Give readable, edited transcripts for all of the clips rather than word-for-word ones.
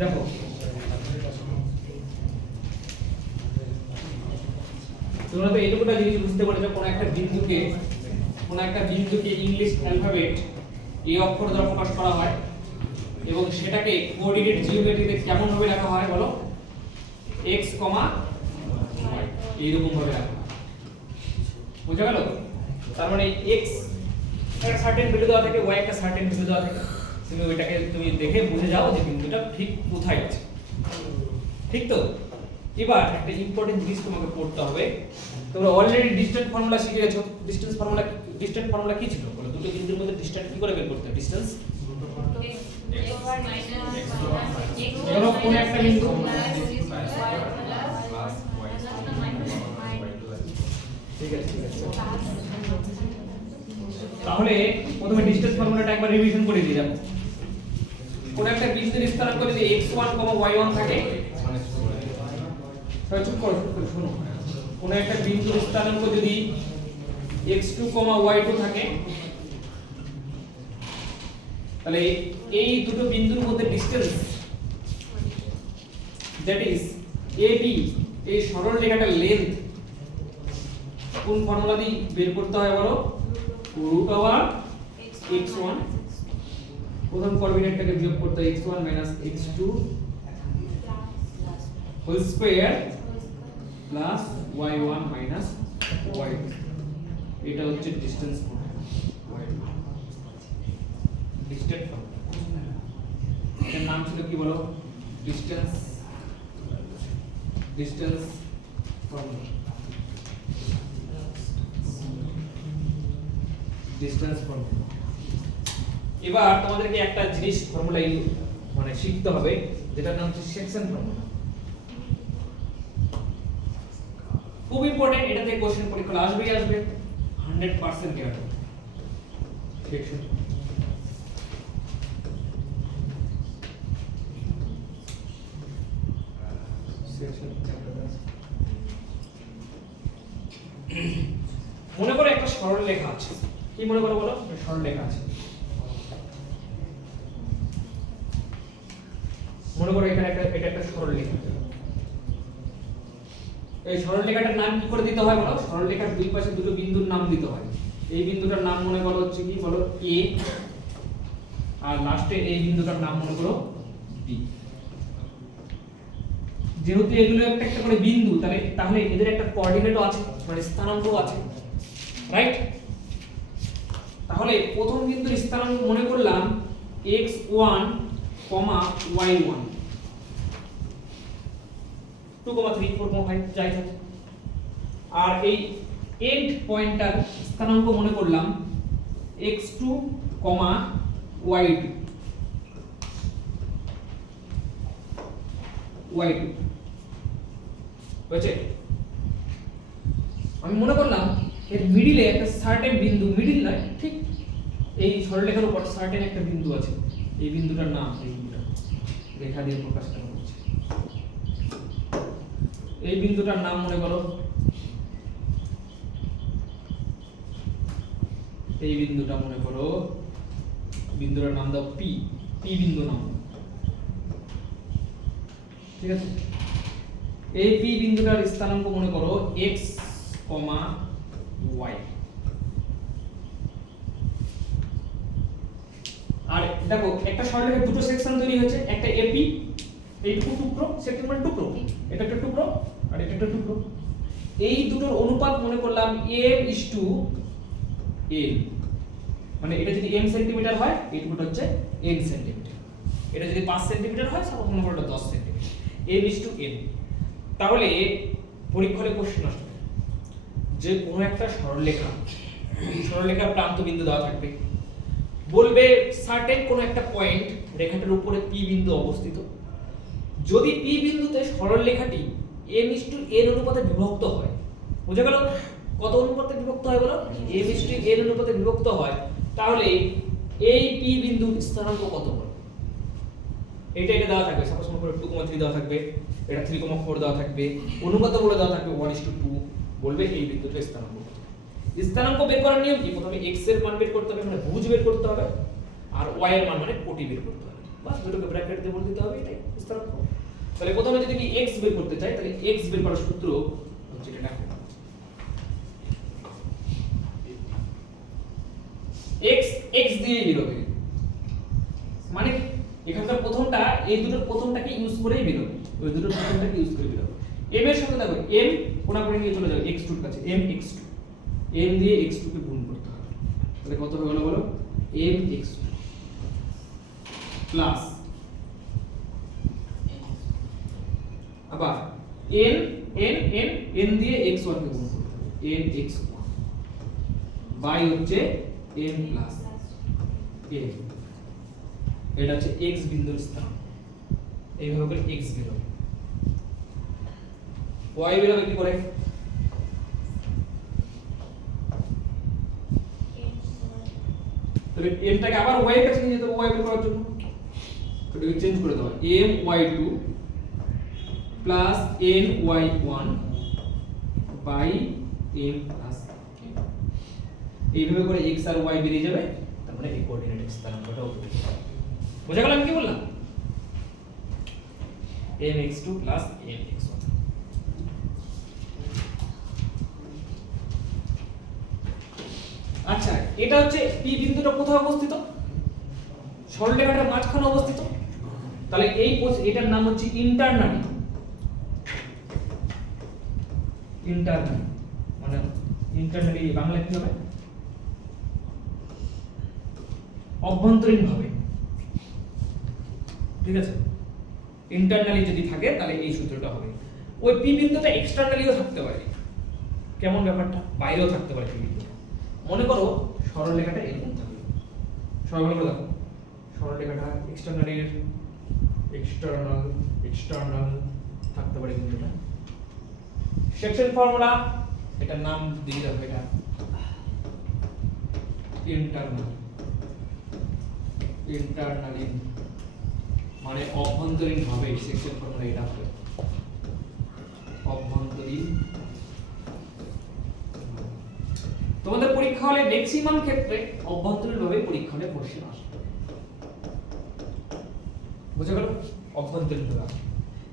দেখো তোমরা তো এইটুকুটা জিনিস বুঝতে পারছো, কোন একটা বিন্দুকে ইংলিশ অ্যালফাবেট এ অক্ষর দ্বারা প্রকাশ করা হয় এবং সেটাকে কোঅর্ডিনেট জিওমেট্রিতে কেমন ভাবে রাখা হয় বলো, x, y এইরকম ভাবে রাখা হয়। বুঝা গেল? তার মানে x একটা সার্টেন ভ্যালু দেওয়া থাকে, y একটা সার্টেন ভ্যালু দেওয়া থাকে, তুমি ওইটাকে তুমি দেখে বুঝে যাও যে বিন্দুটা ঠিক কোথায় আছে। ঠিক তো? এবার একটা ইম্পর্টেন্ট জিনিস তোমাকে পড়তে হবে। তোমরা অলরেডি ডিসটেন্স ফর্মুলা শিখে গেছো। ডিসটেন্স ফর্মুলা কি ছিল বলো? দুটো বিন্দুর মধ্যে ডিসটেন্স কি করে বের করতে হয়? ডিসটেন্স এখানে কোন একটা বিন্দু ঠিক আছে। তাহলে প্রথমে ডিসটেন্স ফর্মুলাটা একবার রিভিশন করে দিয়ে যাবো। কোন একটা বিন্দুর স্থানাঙ্ক যদি x1, y1 থাকে, তাহলে চুপ করো শোনো। কোন একটা বিন্দুর স্থানাঙ্ক যদি x2, y2 থাকে, তাহলে এই দুটো বিন্দুর মধ্যে ডিসটেন্স দ্যাট ইজ AD, এই সরল রেখাটার লেন্থ কোন ফর্মুলা দিয়ে বের করতে হয় বলো? √x1, প্রথম কোঅর্ডিনেটটাকে বিয়োগ করতে হয় x1 - x2 whole square plus y1 - y2। এটা হচ্ছে ডিসটেন্স ফর্মুলা। ডিসটেন্স ফর্মুলা এর নাম ছিল কি বলো? Distance formula. Distance formula. এবার তোমাদেরকে একটা জিনিস ফর্মুলা মানে শিখতে হবে, যেটার নাম হচ্ছে সেকশন ফর্মুলা। খুব ইম্পর্টেন্ট, এটা থেকে কোশ্চেন পরীক্ষা আসবে 100% গ্যারান্টি। সেকশন মনে করো একটা সরল রেখা আছে। কি মনে করো বলো? একটা সরল রেখা আছে। মনে করো এটা একটা সরল রেখা। এই সরল রেখাটার নাম কি করে দিতে হয় বলো? সরল রেখার দুই পাশে দুটো বিন্দুর নাম দিতে হয়। এই বিন্দুটার নাম মনে করো হচ্ছে কি বলো? A, আর লাস্টে এই বিন্দুটার নাম মনে করো B। যেহেতু এগুলো একটা একটা করে বিন্দু, তাহলে এদের একটা কোঅর্ডিনেটও আছে, মানে স্থানাঙ্কও আছে, রাইট? তাহলে প্রথম বিন্দুর স্থানাঙ্ক মনে করলাম x1, y1, 2, 3, 4, 5 যাই থাকে। আর এই এন্ড পয়েন্টটার স্থানাঙ্ক মনে করলাম x2, y2, বুঝছে? আমি মনে করলাম এর মিডিলে একটা সার্টেন বিন্দু, মিডিল নয় ঠিক এই সরলরেখার উপর সার্টেন একটা বিন্দু আছে। এই বিন্দুটার নাম, এই বিন্দুটা রেখা দিয়ে প্রকাশ করা হচ্ছে। এই বিন্দুটার নাম মনে করো, এই বিন্দুটা মনে করো, বিন্দুটার নাম দাও P বিন্দু নাম, ঠিক আছে? এই P বিন্দুটার স্থানাঙ্ক মনে করো x, y। আর দেখো একটা সরলরেখার দুটো সেকশন তৈরি হয়েছে, একটা AP, এইটুকু টুকরো, সেকশন মানে টুকরো, এটা একটা টুকরো আর এটা একটা টুকরো। এই দুটোর অনুপাত মনে করলাম m:n, মানে এটা যদি m সেন্টিমিটার হয় এইটুকুটা হচ্ছে n সেন্টিমিটার, এটা যদি 5 সেন্টিমিটার হয় সাপোজ মনে করো 10 সেন্টিমিটার, m:n। তাহলে পরীক্ষায় প্রশ্ন আসবে যে কোনো একটা সরলরেখা, সরলরেখার প্রান্ত বিন্দু দেওয়া থাকবে, বলবে সার্টেন কোন একটা পয়েন্ট রেখাটার উপরে P বিন্দু অবস্থিত। যদি P বিন্দুতে সরলরেখাটি m:n অনুপাতে বিভক্ত হয়, বুঝা গেল? কত অনুপাতে বিভক্ত হয় বলো? m:n অনুপাতে বিভক্ত হয়, তাহলে এই P বিন্দুর স্থানাঙ্ক কত বলো? এটা দেওয়া থাকবে, সাপোজ মনে করো 2,3 দেওয়া থাকবে, এটা 3,4 দেওয়া থাকবে, অনুপাত বলে দেওয়া থাকবে 1:2, বলবে এই বিন্দুটার স্থানাঙ্ক কত। স্থানাঙ্ক বের করার নিয়ম কি? প্রথমে x এর মান বের করতে হবে, মানে ভুজ বের করতে হবে, আর y এর মান মানে কোটি বের করতে হবে। বাস দুটোকে ব্র্যাকেট দিয়ে বলে দিতে হবে, এটাই স্থানাঙ্ক। তাহলে প্রথমে যদি আমি x বের করতে চাই, তাহলে x বের করার সূত্র হচ্ছে এটা, x দিয়ে বের হবে, মানে এখানকার প্রথমটা, এই দুটোর প্রথমটাকে ইউজ করেই বের হবে, ওই দুটোর প্রথমটাকে ইউজ করে বের হবে। m এর সাথে দেখো m কোণাকুণি নিয়ে চলে যাবে x2 এর কাছে, m x2, m দিয়ে x2 কে গুণ করতে হবে, তাহলে কত হয়ে গেল বলো, m x2 প্লাস আবার n দিয়ে x1 কে গুণ করতে হবে, n x1 বাই হচ্ছে m প্লাস n, এটা হচ্ছে x বিন্দুর স্থান। এইভাবে করে x বের হবে, y বের হবে কি করে, তাহলে m টাকে আবার y এর কাছে নিয়ে যেতে হবে y বের করার জন্য, এটাকে চেঞ্জ করে দাও, m y2 plus n y1 by m plus n, এইভাবে করে x আর y বেরিয়ে যাবে, তার মানে এই কোঅর্ডিনেট স্থানাঙ্কটাও বোঝা গেল আমি কি বললাম, mx2 প্লাস mx1। আচ্ছা, এটা হচ্ছে p বিন্দুটা কোথায় অবস্থিত, সরলরেখাটার মাঝখানে অবস্থিত, তাহলে এই এটার নাম হচ্ছে ইন্টারনালি, মানে ইন্টারনালি বাংলা কি হবে, অভ্যন্তরীণ ভাবে, ঠিক আছে, ইন্টারনালি যদি থাকে তাহলে এই সূত্রটা হবে। ওই পি বিন্দুটা এক্সটারনালিও থাকতে পারে, কেমন ব্যাপারটা, বাইরেও থাকতে পারে পি বিন্দু। মনে করো সরলরেখাটা এরকম থাকবে, সবাই ভালো করে দেখো, সরলরেখাটা এক্সটার্নাল থাকতে পারে বিন্দুটা। সেকশন ফর্মুলা, এটার নাম দিয়ে দাও, এটা ইন্টারনালি মানে অভ্যন্তরীণ ভাবে, সেকশন ফর্মুলা এটা হবে অভ্যন্তরীণ। তোমাদের পরীক্ষা হলে ম্যাক্সিমাম ক্ষেত্রে অভ্যন্তরীণ ভাবে পরীক্ষা হলে কোশ্চেন আসবে, বুঝা গেল, অভ্যন্তরীণ ভাবে,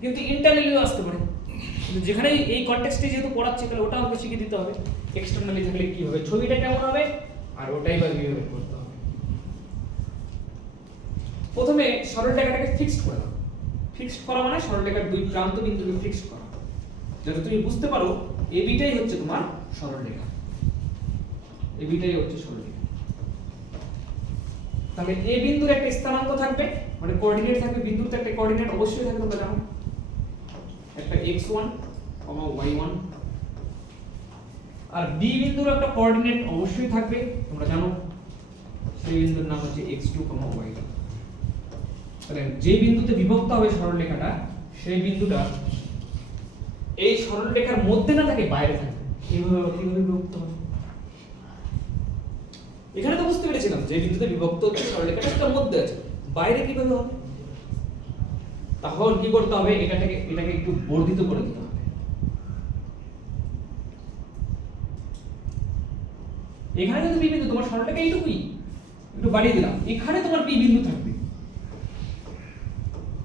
কিন্তু ইন্টারনালিও আসতে পারে, কিন্তু যেখানে এই কনটেক্সটে যেহেতু পড়াচ্ছে তাহলে ওটা আমাকে শিখিয়ে দিতে হবে, এক্সটারনালি থাকলে কি হবে, ছবিটা কেমন হবে, আর ওটাই বা কিভাবে করতে হবে। প্রথমে সরলরেখাটাকে ফিক্সড করে দাও, ফিক্সড করা মানে সরলরেখার দুই প্রান্ত বিন্দুকে ফিক্সড করা, যাতে তুমি বুঝতে পারো এবিটাই হচ্ছে তোমার সরলরেখা, এবিটাই হচ্ছে সরলরেখা। তাহলে এ বিন্দুর একটা স্থানাঙ্ক থাকবে, মানে কোঅর্ডিনেট থাকবে, বিন্দুর তো একটা কোঅর্ডিনেট অবশ্যই থাকবে, তোমরা জানো, একটা x1, y1, আর বি বিন্দুর একটা কোঅর্ডিনেট অবশ্যই থাকবে, তোমরা জানো, সেই বিন্দুর নাম হচ্ছে x2, y2। তাহলে যে বিন্দুতে বিভক্ত হবে সরলরেখাটা, সেই বিন্দুটা এই সরলরেখার মধ্যে না থাকে, বাইরে থাকে, এইভাবে কিভাবে বিভক্ত হবে, এখানে তো বুঝতে পেরেছিলাম যে বিন্দুতে বিভক্ত হচ্ছে সরলরেখাটা তার মধ্যে আছে, বাইরে কিভাবে হবে, তখন কি করতে হবে, এটাকে একটু বর্ধিত করে দিতে হবে। এখানে যদি পি বিন্দু, তোমার সরলরেখা এইটুকুই, একটু বাড়িয়ে দিলাম, এখানে তোমার পি বিন্দু থাকবে,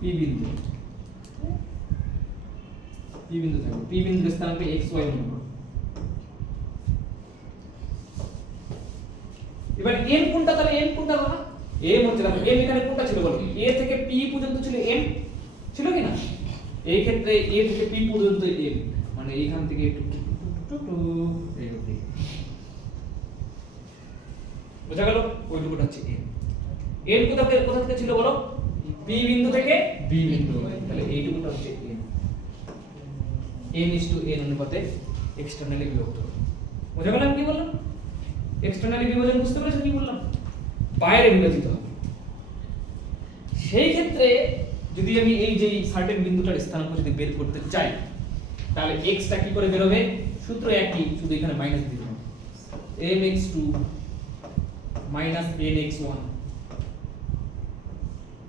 পি বিন্দু থাকবে, পি বিন্দুর স্থানাঙ্ক x y মনে করো। এবার m কোনটা, তাহলে m কোনটা না, m হচ্ছে, দেখো m এখানে কোনটা ছিল বলো, a থেকে p পর্যন্ত ছিল m, ছিল কি না, এই ক্ষেত্রে a থেকে p পর্যন্ত m, মানে এইখান থেকে এই অবধি, বুঝা গেল, ওইটুকুটা হচ্ছে m কোথা থেকে ছিল বলো, p বিন্দু থেকে b বিন্দু, তাহলে এইটুকুটা হচ্ছে n অনুপাতে এক্সটারনালি বিভক্ত হবে, বুঝা গেল আমি কি বললাম, এক্সটারনালি বিভাজন বুঝতে পেরেছো কি বললাম, বাইরে বিভাজিত হবে। সেই ক্ষেত্রে যদি আমি এই যে সার্টেন বিন্দুটার স্থানাঙ্ক যদি বের করতে চাই, তাহলে x টা কি করে বের হবে, সূত্র একই, শুধু এখানে মাইনাস দিতে হবে, mx2 minus nx1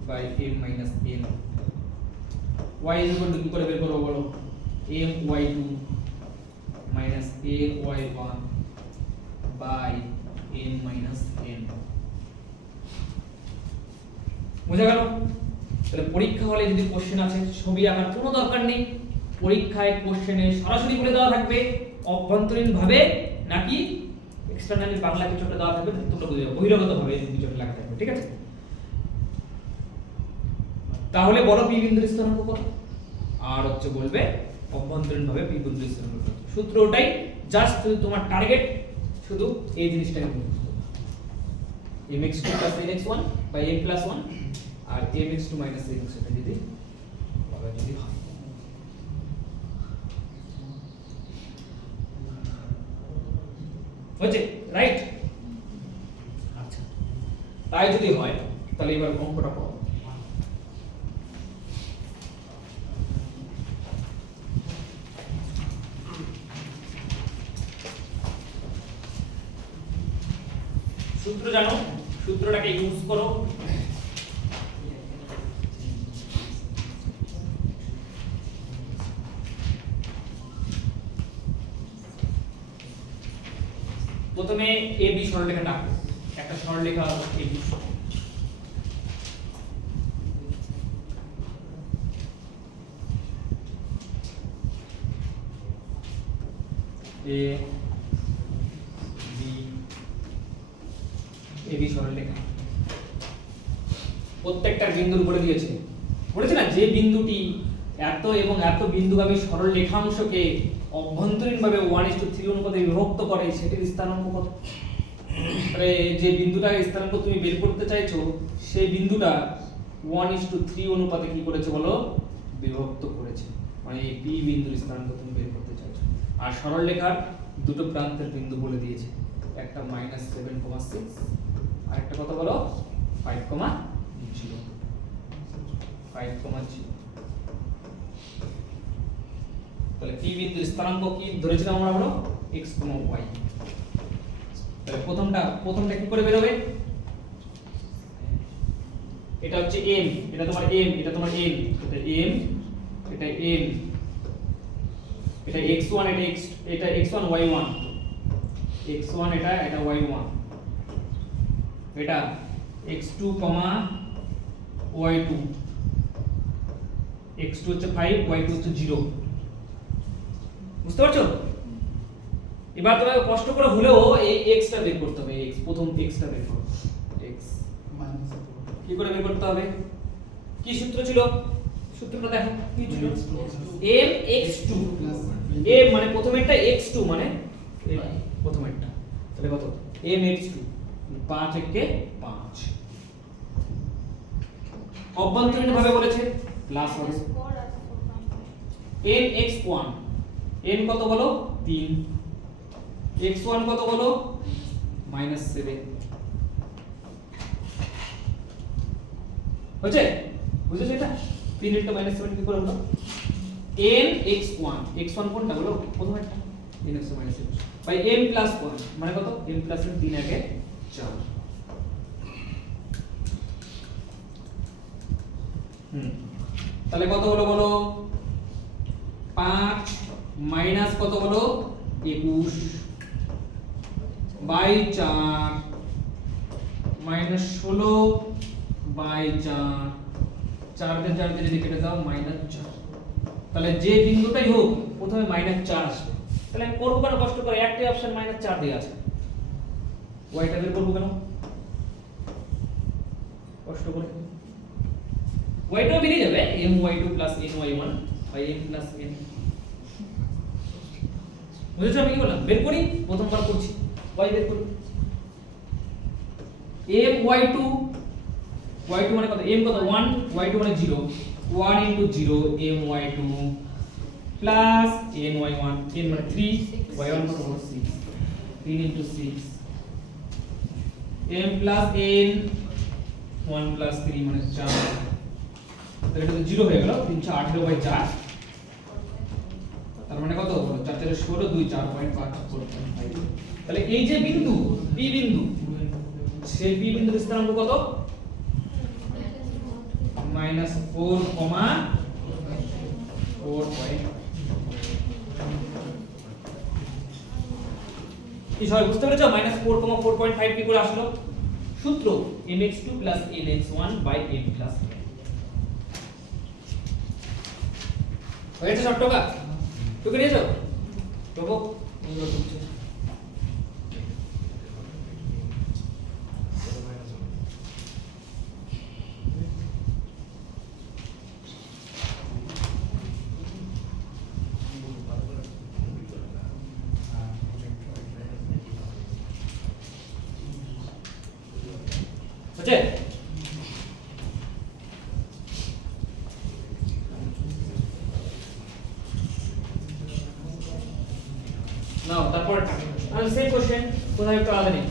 by m minus n, y is equal to কি করে বের করব বলো, my2 minus ny1 by n minus n। বুঝা গেল? তাহলে পরীক্ষা হলে যদি কোশ্চেন আছে ছবি আঁকার কোনো দরকার নেই, পরীক্ষায় কোশ্চেনে সরাসরি বলে দেওয়া থাকবে অভ্যন্তরীণ ভাবে নাকি এক্সটারনালি বাংলা কিছুটা দেওয়া থাকবে, তোমরা বুঝে যাবে বহিরাগত ভাবে কিছুটা লেখা থাকবে, ঠিক আছে? তাহলে বলো পি বিন্দুর স্থানাঙ্ক কত, আর হচ্ছে বলবে অভ্যন্তরীণ ভাবে পি বিন্দুর স্থানাঙ্ক কত। সূত্র ওটাই, জাস্ট শুধু তোমার টার্গেট শুধু এই জিনিসটাকে মুখস্থ করো, mx2 nx1 by n + 1 R mx2 - nx এটা যদি বাবা যদি হয়, হচ্ছে রাইট? আচ্ছা, তাই যদি হয় তাহলে এবার অঙ্কটা করো। সূত্র জানো, সূত্রটাকে ইউজ করো। প্রথমে এ বি সরলরেখা আঁকো, একটা সরলরেখা A B, A B, A B সরলরেখা প্রত্যেকটা বিন্দুর উপরে দিয়েছে, বলেছে না যে বিন্দুটি এত এবং এত বিন্দুগামী সরল রেখাংশকে অভ্যন্তরীণভাবে 1:3 অনুপাতে বিভক্ত করে সেটির স্থানাঙ্ক কত। তাহলে যে বিন্দুটার স্থানাঙ্ক তুমি বের করতে চাইছো সেই বিন্দুটা 1:3 অনুপাতে কি করেছে বলো, বিভক্ত করেছে, মানে এই পি বিন্দুর স্থানাঙ্ক তুমি বের করতে চাইছো। আর সরল রেখার দুটো প্রান্তের বিন্দু বলে দিয়েছে, একটা -7,6 আর একটা কত বলো 5,0, 5,0। তাহলে পি বিন্দুর স্থানাঙ্ক কি ধরেছিলাম আমরা বলো x, y। তাহলে প্রথমটা কি করে বের হবে, এটা হচ্ছে m, এটা তোমার m, এটা তোমার n, এটা m, এটা n, এটা x1, এটা x1 y1, x1 এটা y1, এটা x2, y2, x2 হচ্ছে 5, y2 হচ্ছে 0। বুঝতে পারছো? এবার তোমাকে কষ্ট করে হলেও এই x টা বের করতে হবে, x প্রথম x টা বের করো, x কি করে বের করতে হবে, কি সূত্র ছিল, সূত্রটা দেখো কি ছিল, mx2 m মানে প্রথমেরটা x2 মানে এই প্রথমেরটা, তাহলে কত mx2 5 × 5, অভ্যন্তরীণ ভাবে বলেছে প্লাস হবে nx1, n কত বলো 3, x1 কত বলো -7, হচ্ছে বুঝেছো? এটা 3 × -7 কি করে হলো, nx1, x1 কোনটা বলো প্রথমেরটা, nx1 -7 বাই m + 1 মানে কত, m + 1 3 × 4। তাহলে কত হলো বলো 5 মাইনাস কত হলো 21 বাই 4 মাইনাস 16 বাই 4, 4 দিয়ে 4 দিয়ে যদি কেটে দাও -4। তাহলে যে বিন্দুটাই হোক প্রথমে -4 আসবে। তাহলে আমি করব কেন কষ্ট করে, একটাই অপশন -4 দিয়ে আছে, ওয়াইটা বের করব কেন কষ্ট করে, ওয়াইটাও বেরিয়ে যাবে my2 + ny1 by m + n। বুঝেছো আমি কি বললাম, বের করি, প্রথমবার করছি y বের করি, my2 y2 মানে কত, m কত 1, y2 মানে 0, 1 × 0 my2 প্লাস ny1, n মানে 3, y1 কত 6, 3 × 6 m + n 1 + 3 মানে 4, তাহলে এটা তো 0 হয়ে গেল, 318/4, তার মানে কত হলো 4 4 16, 2 4.5, 4.5। তাহলে এই যে বিন্দু p বিন্দু, সেই p বিন্দুর স্থানাঙ্ক কত, -4,4. কি সবাই বুঝতে পেরেছো? -4,4.5 কি করে আসলো? সূত্র mx2 nx1 m n। হয়েছে সব টাকা? টুকে নিয়েছো? টুকো হচ্ছে? নাও তারপর সেম কোশ্চেন, কোথায় একটু আলাদা নেই।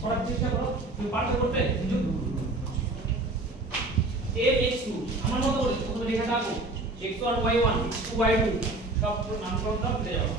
পড়ার চেষ্টা করো, তুমি পারছো করতে? x2 আমার মতো করে প্রথমে লেখা থাকো x1 y1 x2 y2 সব নামকরণ দাও পেয়ে যাও।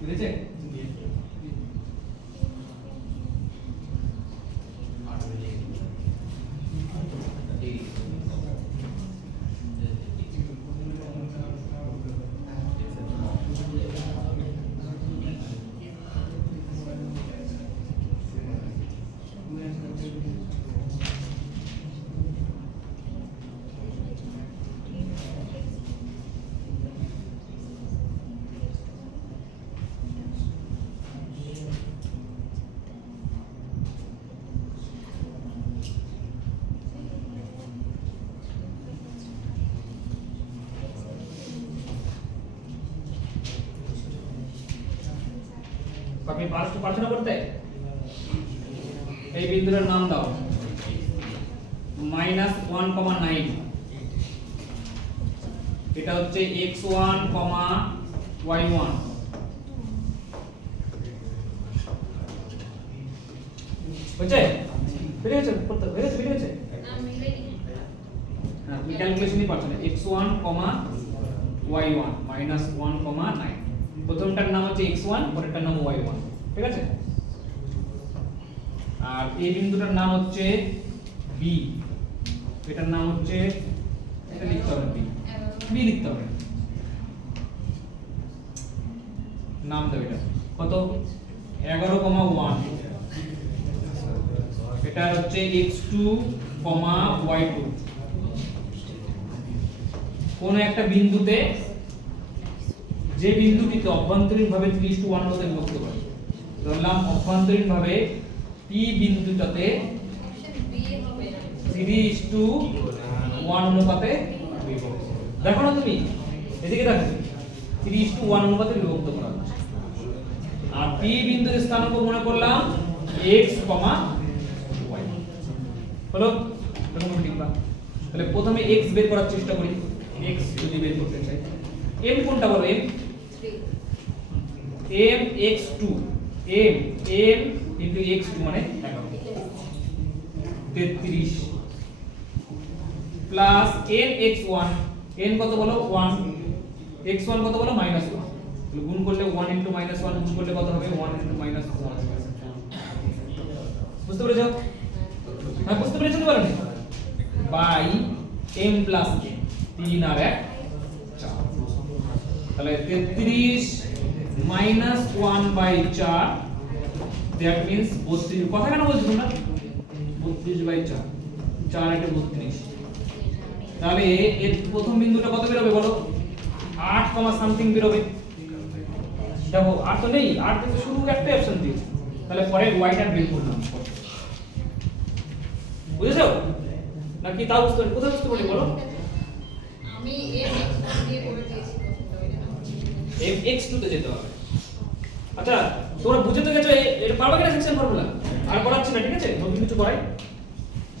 বুঝেছে? আপনি পারছো না করতে? এই বিন্দুটার নাম দাও -1,9। এটা হচ্ছে x1, y1। বুঝছে? বেরিয়ে গেছে করতে? বেরিয়ে গেছে? না মিলেনি। হ্যাঁ, তুমি ক্যালকুলেশনই পারছো না। x1, y1 -1,9। প্রথমটার নাম হচ্ছে x1, পরেরটার নাম y1। ঠিক আছে? আর এই বিন্দুটার নাম হচ্ছে b, এটার নাম হচ্ছে, এটা লিখতে হবে b লিখতে হবে, নাম দেবে এটা কত 11,1। এটা হচ্ছে x2, y2। কোন একটা বিন্দুতে, যে বিন্দুটিতে অভ্যন্তরীণভাবে 3:1 অনুপাতে বিভক্ত করে, ধরলাম অভ্যন্তরীণভাবে p বিন্দুটাতে 3:1 অনুপাতে বিভক্ত। দেখো না তুমি, এদিকে দেখো, 3:1 অনুপাতে বিভক্ত করা হচ্ছে। আর p বিন্দুর স্থানাঙ্ক মনে করলাম x, y। হলো? এরকম লিখবা। তাহলে প্রথমে x বের করার চেষ্টা করি। x যদি বের করতে চাই, m কোনটা বলো? m x2, m into x2 মানে 33 প্লাস n x1, n কত বলো? 1, x1 কত বলো? -1। তাহলে গুণ করলে 1 into -1 গুণ করলে কত হবে? 1 into -1। বুঝতে পেরেছো? হ্যাঁ, বুঝতে পেরেছো কি বলেন? বাই m প্লাস n, 3 আর 1 4। তাহলে 33 -1/4, দ্যাট মিন্স 32। কথা কেন বলছো তোমরা? 32/4, 4 এটা 32। তাহলে এর প্রথম বিন্দুটা কত বের হবে বলো? 8, সামথিং বের হবে। দেখো 8 তো নেই, 8 কিন্তু শুধু একটা অপশন দিয়েছে। তাহলে পরে ওয়াইটা বের করলাম। বুঝেছো নাকি? তাও বুঝতে পারলে কোথায় বুঝতে পারলে বলো? আমি x1 দিয়ে করে দিয়েছি প্রথমটা, x2 তে যেতে হবে। আচ্ছা, তোমরা বুঝে তো গেছো এটা পারবে কিনা সেকশন ফর্মুলা? আর করাচ্ছি না, ঠিক আছে? নতুন কিছু করাই।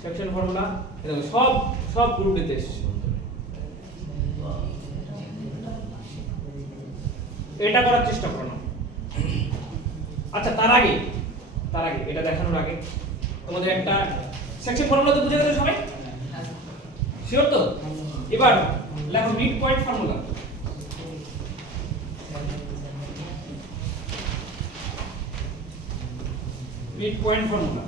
সেকশন ফর্মুলা এটা সব গ্রুপেতে এসেছে। এটা করার চেষ্টা করো না। আচ্ছা তার আগে এটা দেখানোর আগে তোমাদের একটা সেকশন ফর্মুলা তো বুঝে গেছো সবাই, শিওর তো? এবার লেখো mid point formula. Mid point formula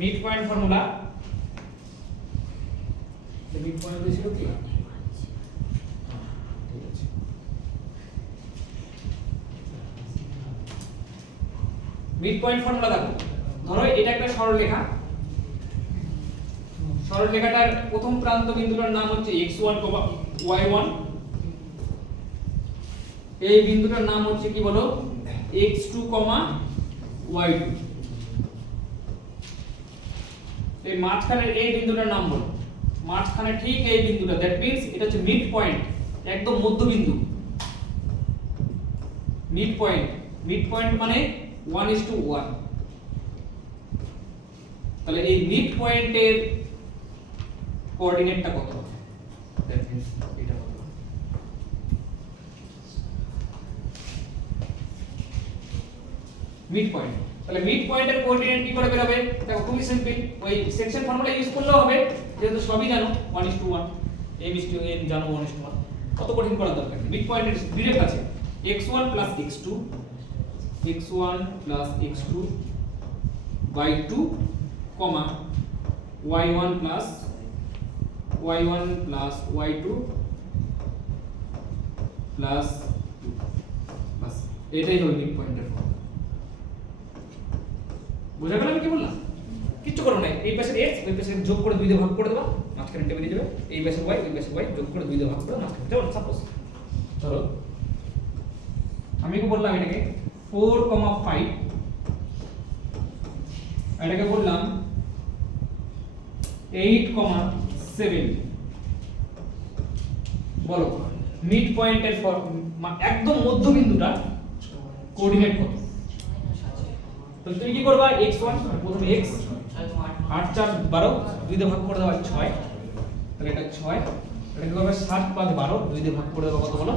mid point formula mid point ছিল কি? ঠিক আছে, মিড পয়েন্ট ফর্মুলা দেখো। ধরো এটা একটা সরলরেখা, সরলরেখাটার প্রথম প্রান্ত বিন্দুটার নাম হচ্ছে x1, y1, এই বিন্দুটার নাম হচ্ছে কি বলো? x2, y2। এই মাঝখানের এই বিন্দুটার নাম বলো, মাঝখানে ঠিক এই বিন্দুটা, দ্যাট মিন্স এটা হচ্ছে মিড পয়েন্ট, একদম মধ্যবিন্দু। মিড পয়েন্ট মানে 1:1। তাহলে এই মিড পয়েন্টের কোঅর্ডিনেটটা কত? দ্যাট মিন্স এটা কত? Mid point. তাহলে মিড পয়েন্টের কোঅর্ডিনেট কি করে বের হবে? দেখো খুবই সিম্পল, ওই সেকশন ফর্মুলা ইউজ করলেও হবে, যেহেতু সবই জানো 1:1, m/n জানো 1:1, কত কঠিন করার দরকার নেই। মিড পয়েন্টের ডাইরেক্ট আছে x1 + x2 by 2, y1 plus y2 plus 2, বাস এটাই হলো মিড পয়েন্টের ফর্মুলা। বুঝা গেল আমি কি বললাম? কিচ্ছু করো না, এই পাশের x ওই পাশে যোগ করে 2 দিয়ে ভাগ করে দেবা, মাঝখানে বেরিয়ে যাবে। এই পাশের y ওই পাশের y যোগ করে 2 দিয়ে ভাগ করে মাঝখানে। যেমন সাপোজ ধরো আমি কি বললাম এটাকে 4, 5, এটাকে বললাম 8, 7। বলো মিড পয়েন্টের একদম মধ্যবিন্দুটা কোঅর্ডিনেট কত? তো তুমি কি করবা? x1 প্রথমে x 8, 4, 12 2 দিয়ে ভাগ করে দাও 6, তাহলে এটা 6। এটা কি করবে? 7, 5, 12 2 দিয়ে ভাগ করে দাও কত বলো?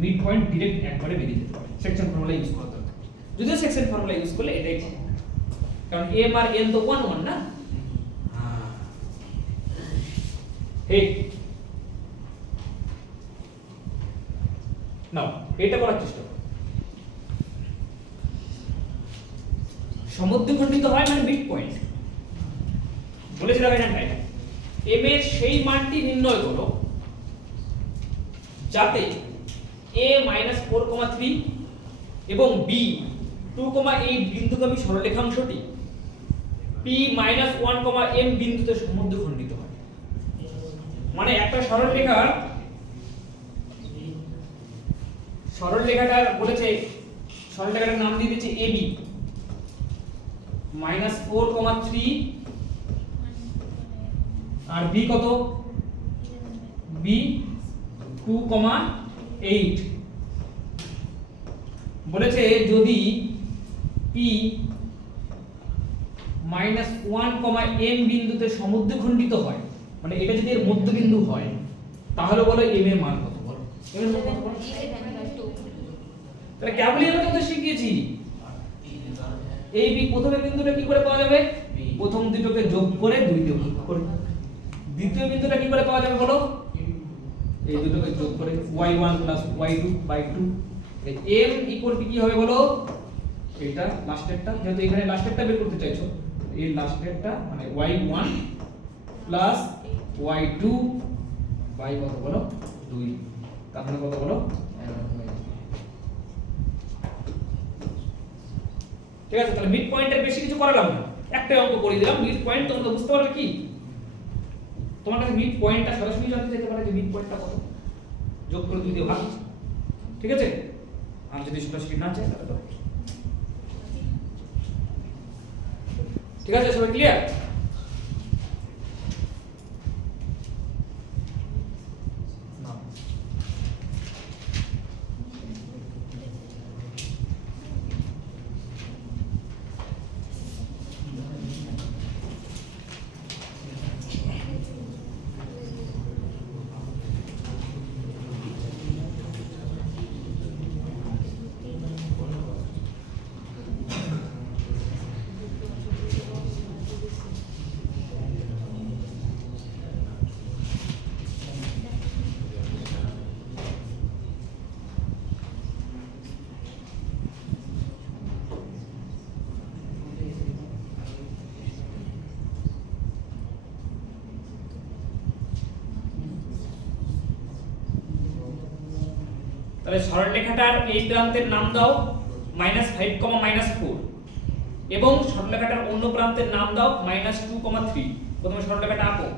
মিড পয়েন্ট ডাইরেক্ট একবারে বেরিয়ে যেতে পারে, সেকশন ফর্মুলা ইউজ করতে হবে। যদিও সেকশন ফর্মুলা ইউজ করলে এটাই পাবো, কারণ m আর n তো 1 1 না। এই নাও এটা করার চেষ্টা করো। সমদ্বিখণ্ডিত হয় মানে মিড পয়েন্ট বলেছিলাম এখানটায় m এর সেই মানটি নির্ণয় করো যাতে a - 4, 3 এবং b 2, 8 বিন্দুগামী সরলরেখাংশটি p - 1, m বিন্দুতে সমদ্বিখণ্ডিত হয়। মানে একটা সরলরেখাটা বলেছে, সরলরেখাটার নাম দিয়ে দিয়েছে ab -4, 3 আর b কত? b 2, 8 বলেছে যদি p - 1, m বিন্দুতে সমদ্বিখণ্ডিত হয়, মানে এটা যদি এর মধ্যবিন্দু হয়, তাহলে বলো m এর মান কত? বলো m এর মান কত? বলো তাহলে কেবলই আমরা তো শিখিয়েছি এই b প্রথমের বিন্দুটা কি করে পাওয়া যাবে? প্রথম দুটোকে যোগ করে 2 দিয়ে ভাগ করে। দ্বিতীয় বিন্দুটা কি করে পাওয়া যাবে বলো? এই দুটোকে যোগ করে y1 + y2 by 2। এই m = কি হবে বলো? এটা লাস্টেরটা, যেহেতু এখানে লাস্টেরটা বের করতে চাইছো, এই লাস্টেরটা মানে y1 + y2 by কত বলো? 2। তাহলে কত বলো? ঠিক আছে, তাহলে মিড পয়েন্টের বেশি কিছু করালাম না, একটাই অঙ্ক করে দিলাম মিড পয়েন্ট। তোমরা বুঝতে পারবে কি? তোমার কাছে মিড পয়েন্টটা সরাসরি জানতে চাইতে পারে যে মিড পয়েন্টটা কত, যোগ করে 2 দিয়ে ভাগ। ঠিক আছে, আর যদি সরাসরি না চাই তাহলে ঠিক আছে। সবাই ক্লিয়ার? তাহলে সরলরেখাটার এই প্রান্তের নাম দাও -5, -4 এবং সরলরেখাটার অন্য প্রান্তের নাম দাও -2, 3। প্রথমে সরলরেখাটা আঁকো।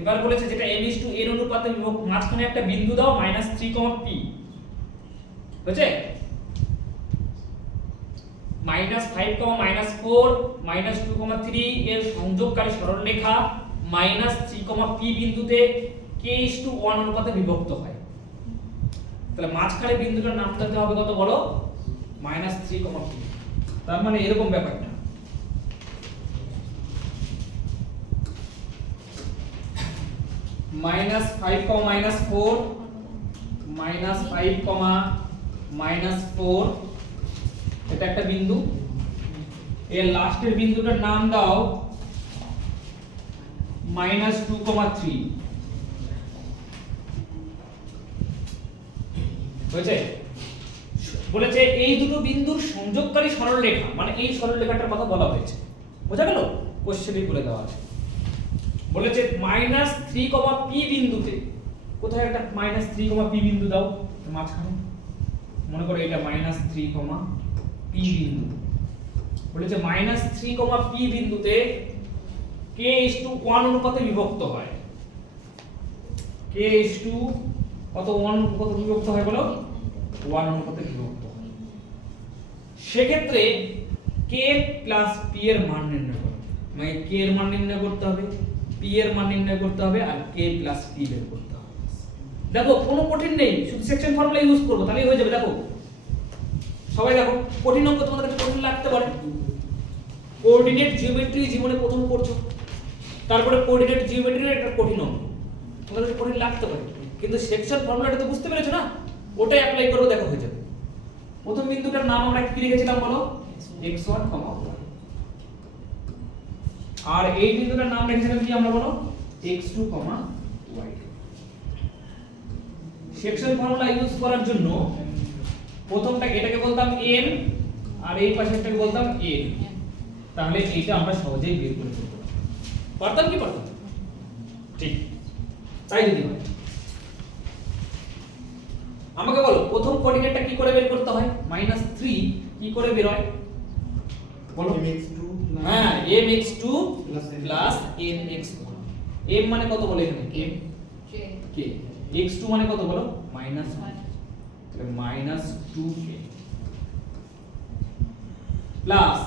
এবার বলেছে যেটা m:n অনুপাতে বিভক্ত, মাঝখানে একটা বিন্দু দাও -3, p বুঝছে? -5, -4, -2, 3 এর সংযোগকারী সরলরেখা -3, p বিন্দুতে k:1 অনুপাতে বিভক্ত হয়। তাহলে মাঝখানে বিন্দুটার নাম দিতে হবে কত বলো? -3, p। তার মানে এরকম ব্যাপারটা। -5, -4, -5, -4 এটা একটা বিন্দু। এর লাস্টের বিন্দুটার নাম দাও -2, 3 হয়েছে? বলেছে এই দুটো বিন্দুর সংযোগকারী সরলরেখা, মানে এই সরলরেখাটার কথা বলা হয়েছে। বোঝা গেল? কোশ্চেনই বলে দেওয়া আছে। বলেছে -3, p বিন্দুতে, কোথায় একটা -3, p বিন্দু দাও মাঝখানে, মনে করো এটা -3, p বিন্দু। বলেছে -3, p বিন্দুতে k:1 অনুপাতে বিভক্ত হয়। কত 1 কত বিভক্ত হয় বলো? 1 অনুপাতে বিভক্ত হয়। সেক্ষেত্রে k + p এর মান নির্ণয় করো। মানে k এর মান নির্ণয় করতে হবে, p এর মান নির্ণয় করতে হবে, আর k + p বের করতে হবে। দেখো কোনো কঠিন নেই, শুধু সেকশন ফর্মুলা ইউজ করব তাহলেই হয়ে যাবে। দেখো সবাই দেখো, কঠিন অঙ্ক তোমাদের কাছে কঠিন লাগতে পারে। কোঅর্ডিনেট জিওমেট্রি জীবনে প্রথম পড়ছো, তারপরে কোঅর্ডিনেট জিওমেট্রির একটা কঠিন অঙ্ক তোমাদের কাছে কঠিন লাগতে পারে, কিন্তু সেকশন ফর্মুলাটা তো বুঝতে পেরেছো না? ওটাই অ্যাপ্লাই করো, দেখো হয়ে যাবে। প্রথম বিন্দুটার নাম আমরা কি লিখেছিলাম বলো? x1, y। আর এই বিন্দুটার নাম লিখেছিলাম কি আমরা বলো? x2, y। Section formula use করার জন্য প্রথমটা এটাকে বলতাম m আর এই পাশেরটাকে বলতাম n। তাহলে এটা আমরা সহজেই বের করে ফেলতে পারতাম কি পারতাম? ঠিক তাই যদি হয় আমাকে বলো প্রথম কোঅর্ডিনেটটা কি করে বের করতে হয়? -3 কি করে বের হয় বলো? mx2 হ্যাঁ mx2 nx1। m মানে কত বলো এখানে? k। x2 মানে কত বলো? -1। তাহলে -2k প্লাস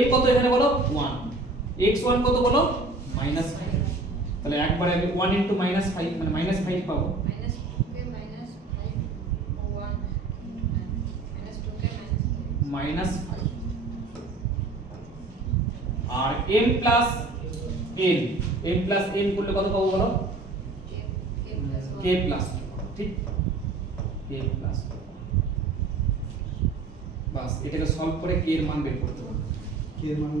n কত এখানে বলো? 1। x1 কত বলো? -5। তাহলে একবারে আমি 1 * -5 মানে -5 পাবো। -5 আর m + n করলে কত পাবো বলো? k + ঠিক k + বাস এটাকে সলভ করে k এর মান বের করতে হবে। k এর মান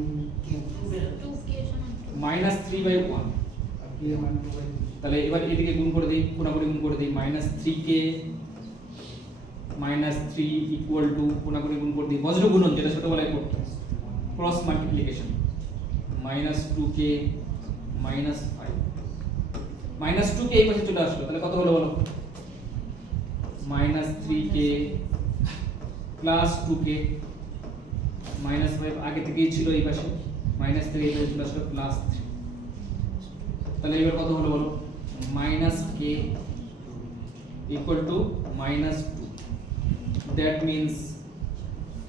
-3/1 আর k এর মান 2/2। তাহলে এবার এদিকে গুণ করে দেই, কোনাকুনি গুণ করে দেই। -3k -3 = কোনাকুনি গুণ করে দিই, বজ্র গুণন যেটা ছোটবেলায় করতে, ক্রস মাল্টিপ্লিকেশন। -2k -5 -2k এই পাশে চলে আসলো, তাহলে কত হলো বলো? -3k + 2k -5 আগে থেকেই ছিল এই পাশে, -3 এই পাশে চলে আসলো +3। তাহলে এবার কত হলো বলো? -k = -2। that means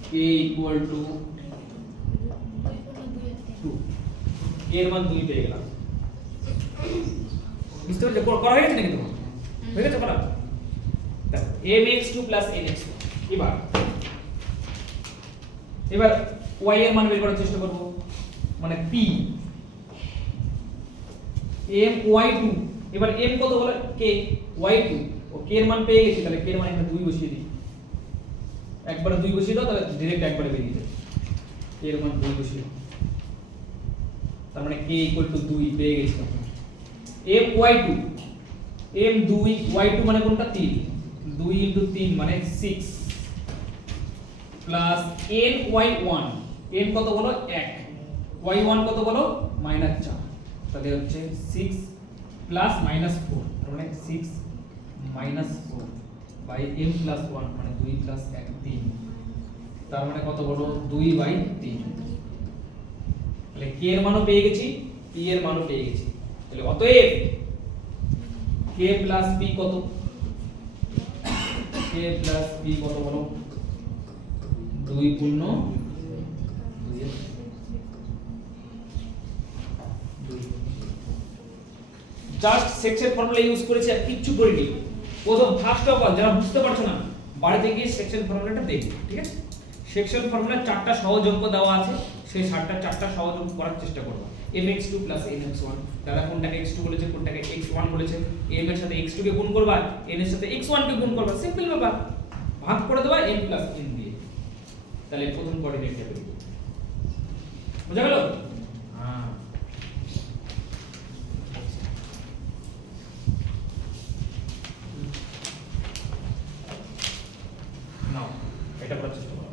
k = 2। এর মান 2 পেয়ে গেলাম। বুঝতে পারলে করা হয়ে গেছে নাকি তোমার? হয়ে গেছে করা? দেখো mx2 + nx1। এবার y এর মান বের করার চেষ্টা করব, মানে p my2। এবার m কত বলে? k y2। ও k এর মান পেয়ে গেছি, তাহলে k এর মান এখানে 2 বসিয়ে দিই। একবারে 2 বসিয়ে দাও, তাহলে ডাইরেক্ট একবারে বেরিয়ে যাবে। k এর মান 2 বসিয়ে দাও, তার মানে k = 2 পেয়ে গেছি আমরা। my2 m2 y2 মানে কোনটা? 3। 2 ইনটু 3 মানে 6 প্লাস n y1 n কত বলো 1 y1 কত বলো -4 তাহলে হচ্ছে 6 প্লাস -4 তার মানে 6 -4 বাই m প্লাস 1 মানে 2 প্লাস 1 3 তার মানে কত বলো 2/3 তাহলে k এর মানও পেয়ে গেছি p এর মানও পেয়ে গেছি তাহলে অতএব k প্লাস p কত k প্লাস p কত বলো 2 পূর্ণ 2 জাস্ট সেকশন ফর্মুলা ইউজ করেছি আর কিচ্ছু করিনি প্রথম ফার্স্ট অফ অল যারা বুঝতে পারছো না বাড়িতে গিয়ে সেকশন ফর্মুলাটা দেখবে ঠিক আছে সেকশন ফর্মুলা চারটা সহজ অঙ্ক দেওয়া আছে সেই চারটা সহজ অঙ্ক করার চেষ্টা করবে mx2 nx1 দাদা কোনটাকে x2 বলেছে কোনটাকে x1 বলেছে m এর সাথে x2 কে গুণ করবা n এর সাথে x1 কে গুণ করবা সিম্পল ব্যাপার ভাগ করে দেবা n n দিয়ে তাহলে প্রথম কোঅর্ডিনেটটা বের করব বুঝা গেল হ্যাঁ নাও এটা করার চেষ্টা করো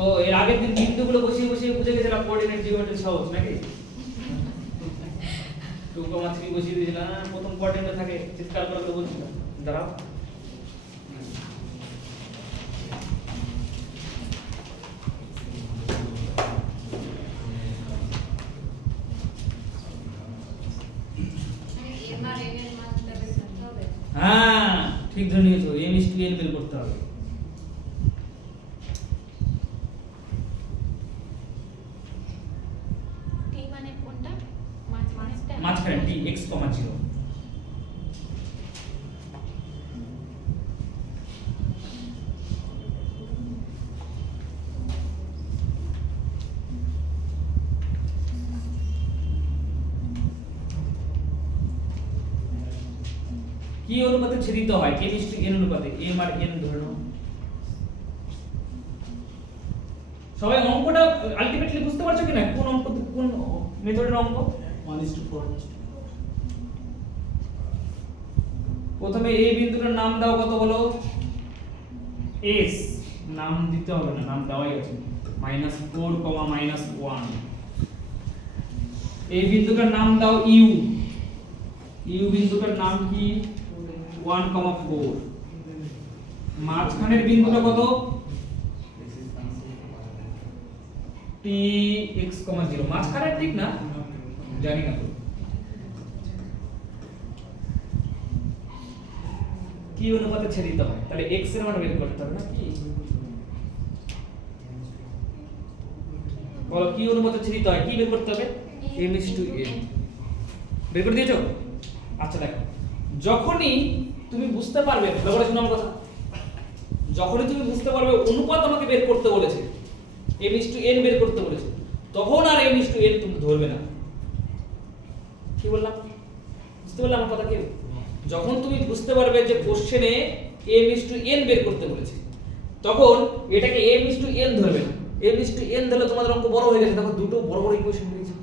ও এর আগের দিন বিন্দুগুলো বসিয়ে বসিয়ে বুঝে গেছিলাম কোঅর্ডিনেট জিওমেট্রি সহজ নাকি 2,3 বসিয়ে দিয়েছিলাম প্রথম কোঅর্ডিনেট থাকে চিৎকার করে বলছিলাম দাঁড়াও হ্যাঁ ঠিক ধরে নিয়েছো m is to n বের করতে হবে t মানে কোনটা মাঝখানে t x, 0 কি অনুপাতে ছেদিত হয় m is to n অনুপাতে m আর n ধরে নাও সবাই অঙ্কটা আলটিমেটলি বুঝতে পারছো কি না কোন অঙ্ক কোন মেথডের অঙ্ক 1:4 প্রথমে এই বিন্দুটার নাম দাও কত বলো s নাম দিতে হবে না নাম দেওয়াই আছে -4, -1 এই বিন্দুটার নাম দাও u বিন্দুটার নাম কি 1,4 মাঝখানের বিন্দুটা কত t x, 0 মাঝখানের ঠিক না জানি না কি অনুপাতে ছেদিত হয় তাহলে x এর মান বের করতে হবে না কি বলো কি অনুপাতে ছেদিত হয় কি বের করতে হবে m is to n বের করে দিয়েছো আচ্ছা দেখো যখনই তুমি বুঝতে পারবে ব্যাপারে শুনো আমার কথা যখনই তুমি বুঝতে পারবে অনুপাত আমাকে বের করতে বলেছে m is to n বের করতে বলেছে তখন আর m is to n তুমি ধরবে না কি বললাম বুঝতে পারলে আমার কথা কি যখন তুমি বুঝতে পারবে যে কোশ্চেনে m is to n বের করতে বলেছে তখন এটাকে m is to n ধরবে না m is to n ধরলে তোমাদের অঙ্ক বড় হয়ে গেছে তখন দুটো বড় বড় ইকুয়েশন হয়ে যাবে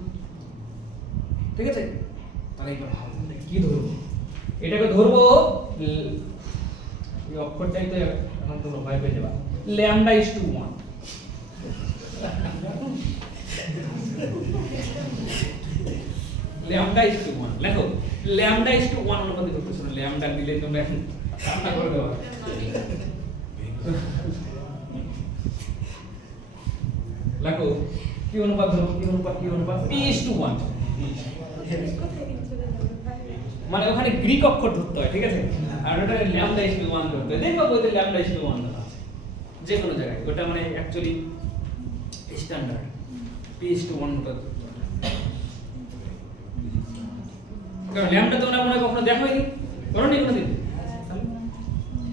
ঠিক আছে তাহলে এবার ভাবো কি ধরবো এটাকে ধরবো এই অক্ষরটাই তো এখন তোমরা ভয় পেয়ে যাবে lambda is to 1 lambda is to 1 লেখো ল্যামডা is to 1 অনুপাতে করতে শোনো ল্যামডা দিলে তোমরা এখন রান্না করে দেবো লেখো কি অনুপাত ধরো কি অনুপাত p is to 1 মানে ওখানে গ্রিক অক্ষর ধরতে হয় ঠিক আছে আর ওটা ল্যামডা is to 1 ধরতে হয় দেখো বইতে ল্যামডা is to 1 ধরা আছে যে কোনো জায়গায় ওটা মানে actually standard p is to 1 ধরতে কারণ ল্যামডা তোমরা মনে কখনো দেখোইনি করোনি কোনোদিন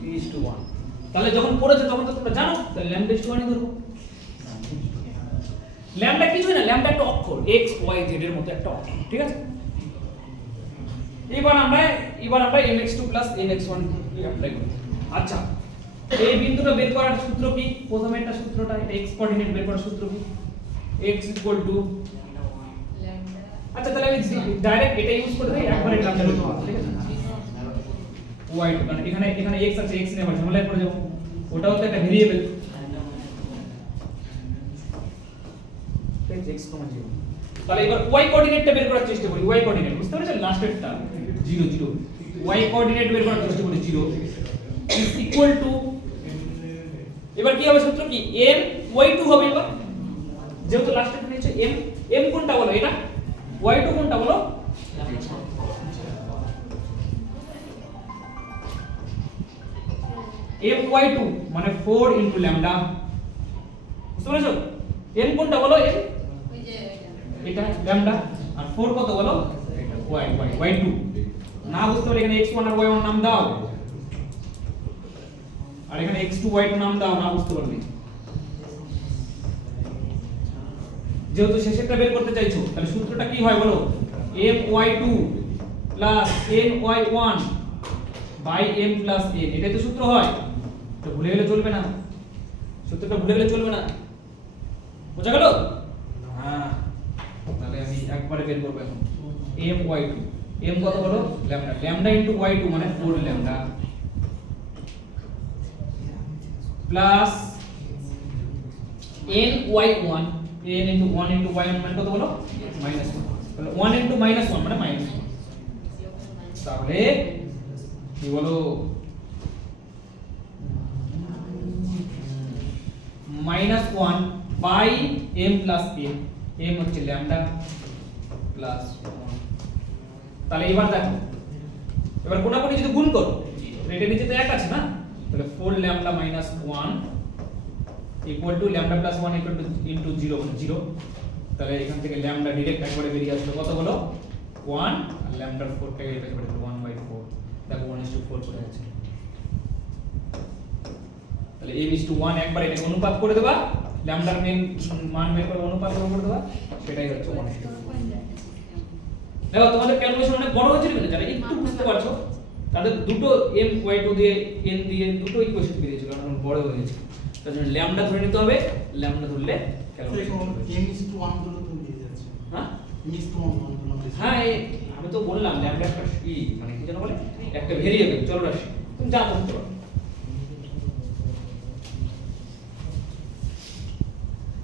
p is to 1 তাহলে যখন পড়েছে তখন তো তোমরা জানো তাহলে ল্যামডা is to 1 ই ধরবো ল্যামডা কিছুই না ল্যামডা একটা অক্ষর x y z এর মতো একটা অক্ষর ঠিক আছে এবার আমরা mx2 nx1 অ্যাপ্লাই করি আচ্ছা এই বিন্দুটা বের করার সূত্র কি প্রথমে একটা সূত্রটা এটা x কোঅর্ডিনেট বের করার সূত্র কি x আচ্ছা তাহলে আমি ডাইরেক্ট এটা ইউজ করে দেই একবারে ল্যামডা বের করব ঠিক আছে y2 কারণ এখানে x আছে, x নিয়ে আবার ঝামেলায় পড়ে যাব, ওটাও তো একটা ভেরিয়েবল, x, 0। তাহলে এবার y কোঅর্ডিনেটটা বের করার চেষ্টা করি, y কোঅর্ডিনেট বুঝতে পেরেছেন, লাস্টেরটা 0 0, y কোঅর্ডিনেট বের করার চেষ্টা করি, 0 is equal to, এবার কি হবে সূত্র কি, m y2 হবে, এবার যেহেতু লাস্টেরটা নিচে m কোনটা বলো, এটা y2 কোনটা বলো, my2 মানে 4 ইনটু ল্যামডা, বুঝতে পেরেছো, m কোনটা বলো, m ওই যে এটা ল্যামডা, আর 4 কত বলো, এটা y2, না বুঝতে পারলে এখানে x1 আর y1 নাম দাও, আর এখানে x2 y2 নাম দাও, না বুঝতে পারলে, যেহেতু শেষেরটা বের করতে চাইছো, তাহলে সূত্রটা কি হয় বলো, my2 plus my1 by m plus n, এটাই তো সূত্র হয়, এটা ভুলে গেলে চলবে না, সূত্রটা ভুলে গেলে চলবে না, বোঝা গেল? হ্যাঁ, তাহলে আমি একবারে বের করব এখন, my2, m কত বলো, ল্যামডা, ল্যামডা ইনটু y2 মানে 4 lambda plus ny1, n into 1 into y1 মানে কত বলো, -1, তাহলে 1 ইনটু -1 মানে -1, তাহলে কি বলো, -1 by m plus n, m হচ্ছে ল্যামডা প্লাস 1, তাহলে এবার দেখো, এবার কোনাকুনি যদি গুণ করো, এটা নিচে তো 1 আছে না, তাহলে 4 lambda minus 1 equal two lambda plus 1 equal two into 0 মানে 0, তাহলে এখান থেকে ল্যামডা ডাইরেক্ট একবারে বেরিয়ে আসলো, কত হলো 1, আর ল্যামডার 4 টাকে এই পাশে পাঠাবো 1/4, দেখো 1:4 চলে যাচ্ছে, তাহলে m:1 একবার এটাকে অনুপাত করে দেবা, ল্যামডার মান বের করে অনুপাত করে দেবা, সেটাই হচ্ছে 1:4। দেখো তোমাদের ক্যালকুলেশন অনেক বড় হয়েছে না, যারা একটু বুঝতে পারছো তাদের দুটো my2 দিয়ে n দিয়ে দুটো ইকুয়েশন বেরিয়েছে, কারণ বড় হয়ে গেছে, তার জন্য ল্যামডা ধরে নিতে হবে, ল্যামডা ধরলে ক্যালকুলেশন m:1 গুলো তো দিয়ে যাচ্ছে, হ্যাঁ m:1 গুলো হ্যাঁ, আমি তো বললাম ল্যামডা একটা মানে কি যেন বলে, একটা ভেরিয়েবল, চলরাশি, তুমি যা করতে পারো।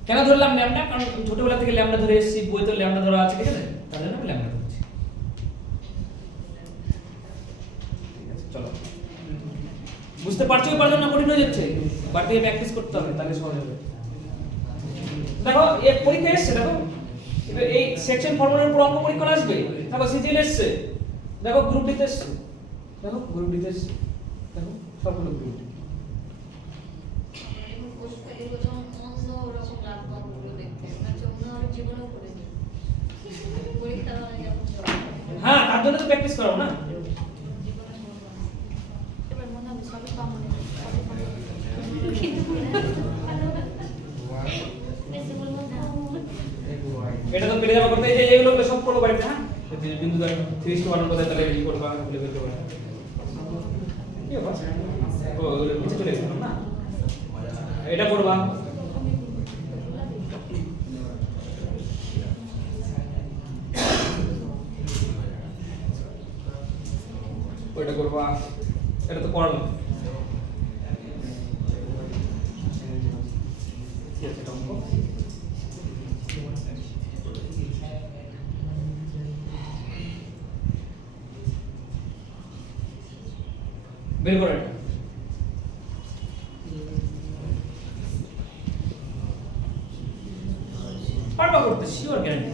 কেন ধরলাম ল্যামডা, কারণ ছোটবেলা থেকে ল্যামডা ধরে এসেছি, বইতে ল্যামডা ধরা আছে, ঠিক আছে, তার জন্য আমি ল্যামডা ধরছি। ঠিক আছে, চলো, বুঝতে পারছো এবার না, কঠিন হয়ে যাচ্ছে, বাড়িতে প্র্যাকটিস করতে হবে, তাহলে সহজ হবে। দেখো এই পরীক্ষা এসেছে, দেখো এই সেকশন ফর্মুলার উপর অঙ্ক পরীক্ষা আসবে, দেখো সিজিএল এসেছে, দেখো গ্রুপ ডিতে এসেছে, দেখো গ্রুপ ডিতে এসেছে, দেখো সবগুলো গ্রুপ ডি। এখন পোস্ট করে এরকম অন্য রকম লাগবে অঙ্কগুলো দেখতে, মানে অন্য অনেক জীবনেও করেছি, পরীক্ষা হয়ে যখন হ্যাঁ, তার জন্য তো প্র্যাকটিস করো না, জীবনে করবো না। এবার মনে হবে সবই কমন, সবই কমন, কিন্তু বেশি বলবো না। এটা তো পেরে যাওয়া করতে, এই যে এগুলো সব করবো বাড়িতে, হ্যাঁ বিন্দু দ্বারা 3:1 কোথায়, তাহলে এই করবা, বলে বের করবা, কি হবে, ও নিচে চলে গেছে না, এটা করবা, ওইটা করবা, এটা তো করলাম, ঠিক আছে, এটা অঙ্ক বের করে, পারবা করতে, শিওর গ্যারান্টি।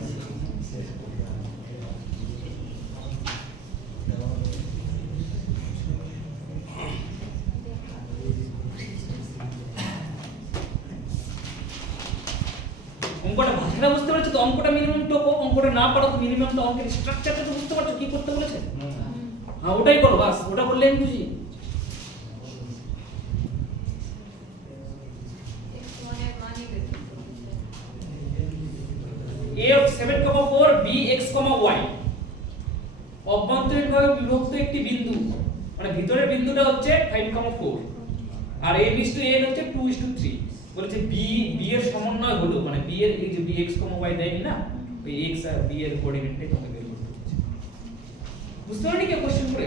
অঙ্কটা ভাষাটা বুঝতে পারছো তো, অঙ্কটা মিনিমাম টপো, অঙ্কটা না পারো তো মিনিমাম তো অঙ্কের স্ট্রাকচারটা তো বুঝতে পারছো, কি করতে বলেছে, হ্যাঁ ওটাই করো, বাস ওটা করলে আমি বুঝি। a of 7,4 b x, y অভ্যন্তরীণভাবে বিভক্ত একটি বিন্দু, মানে ভিতরের বিন্দুটা হচ্ছে 5,4 আর a is to n হচ্ছে 2:3, বলেছে b এর সমন্বয় হলো, মানে b এর এই যে b x, y দেয়নি না, ওই x আর b এর কোঅর্ডিনেটটাই তোমাকে বের করতে হচ্ছে, বুঝতে পারলি কি কোশ্চেন করে?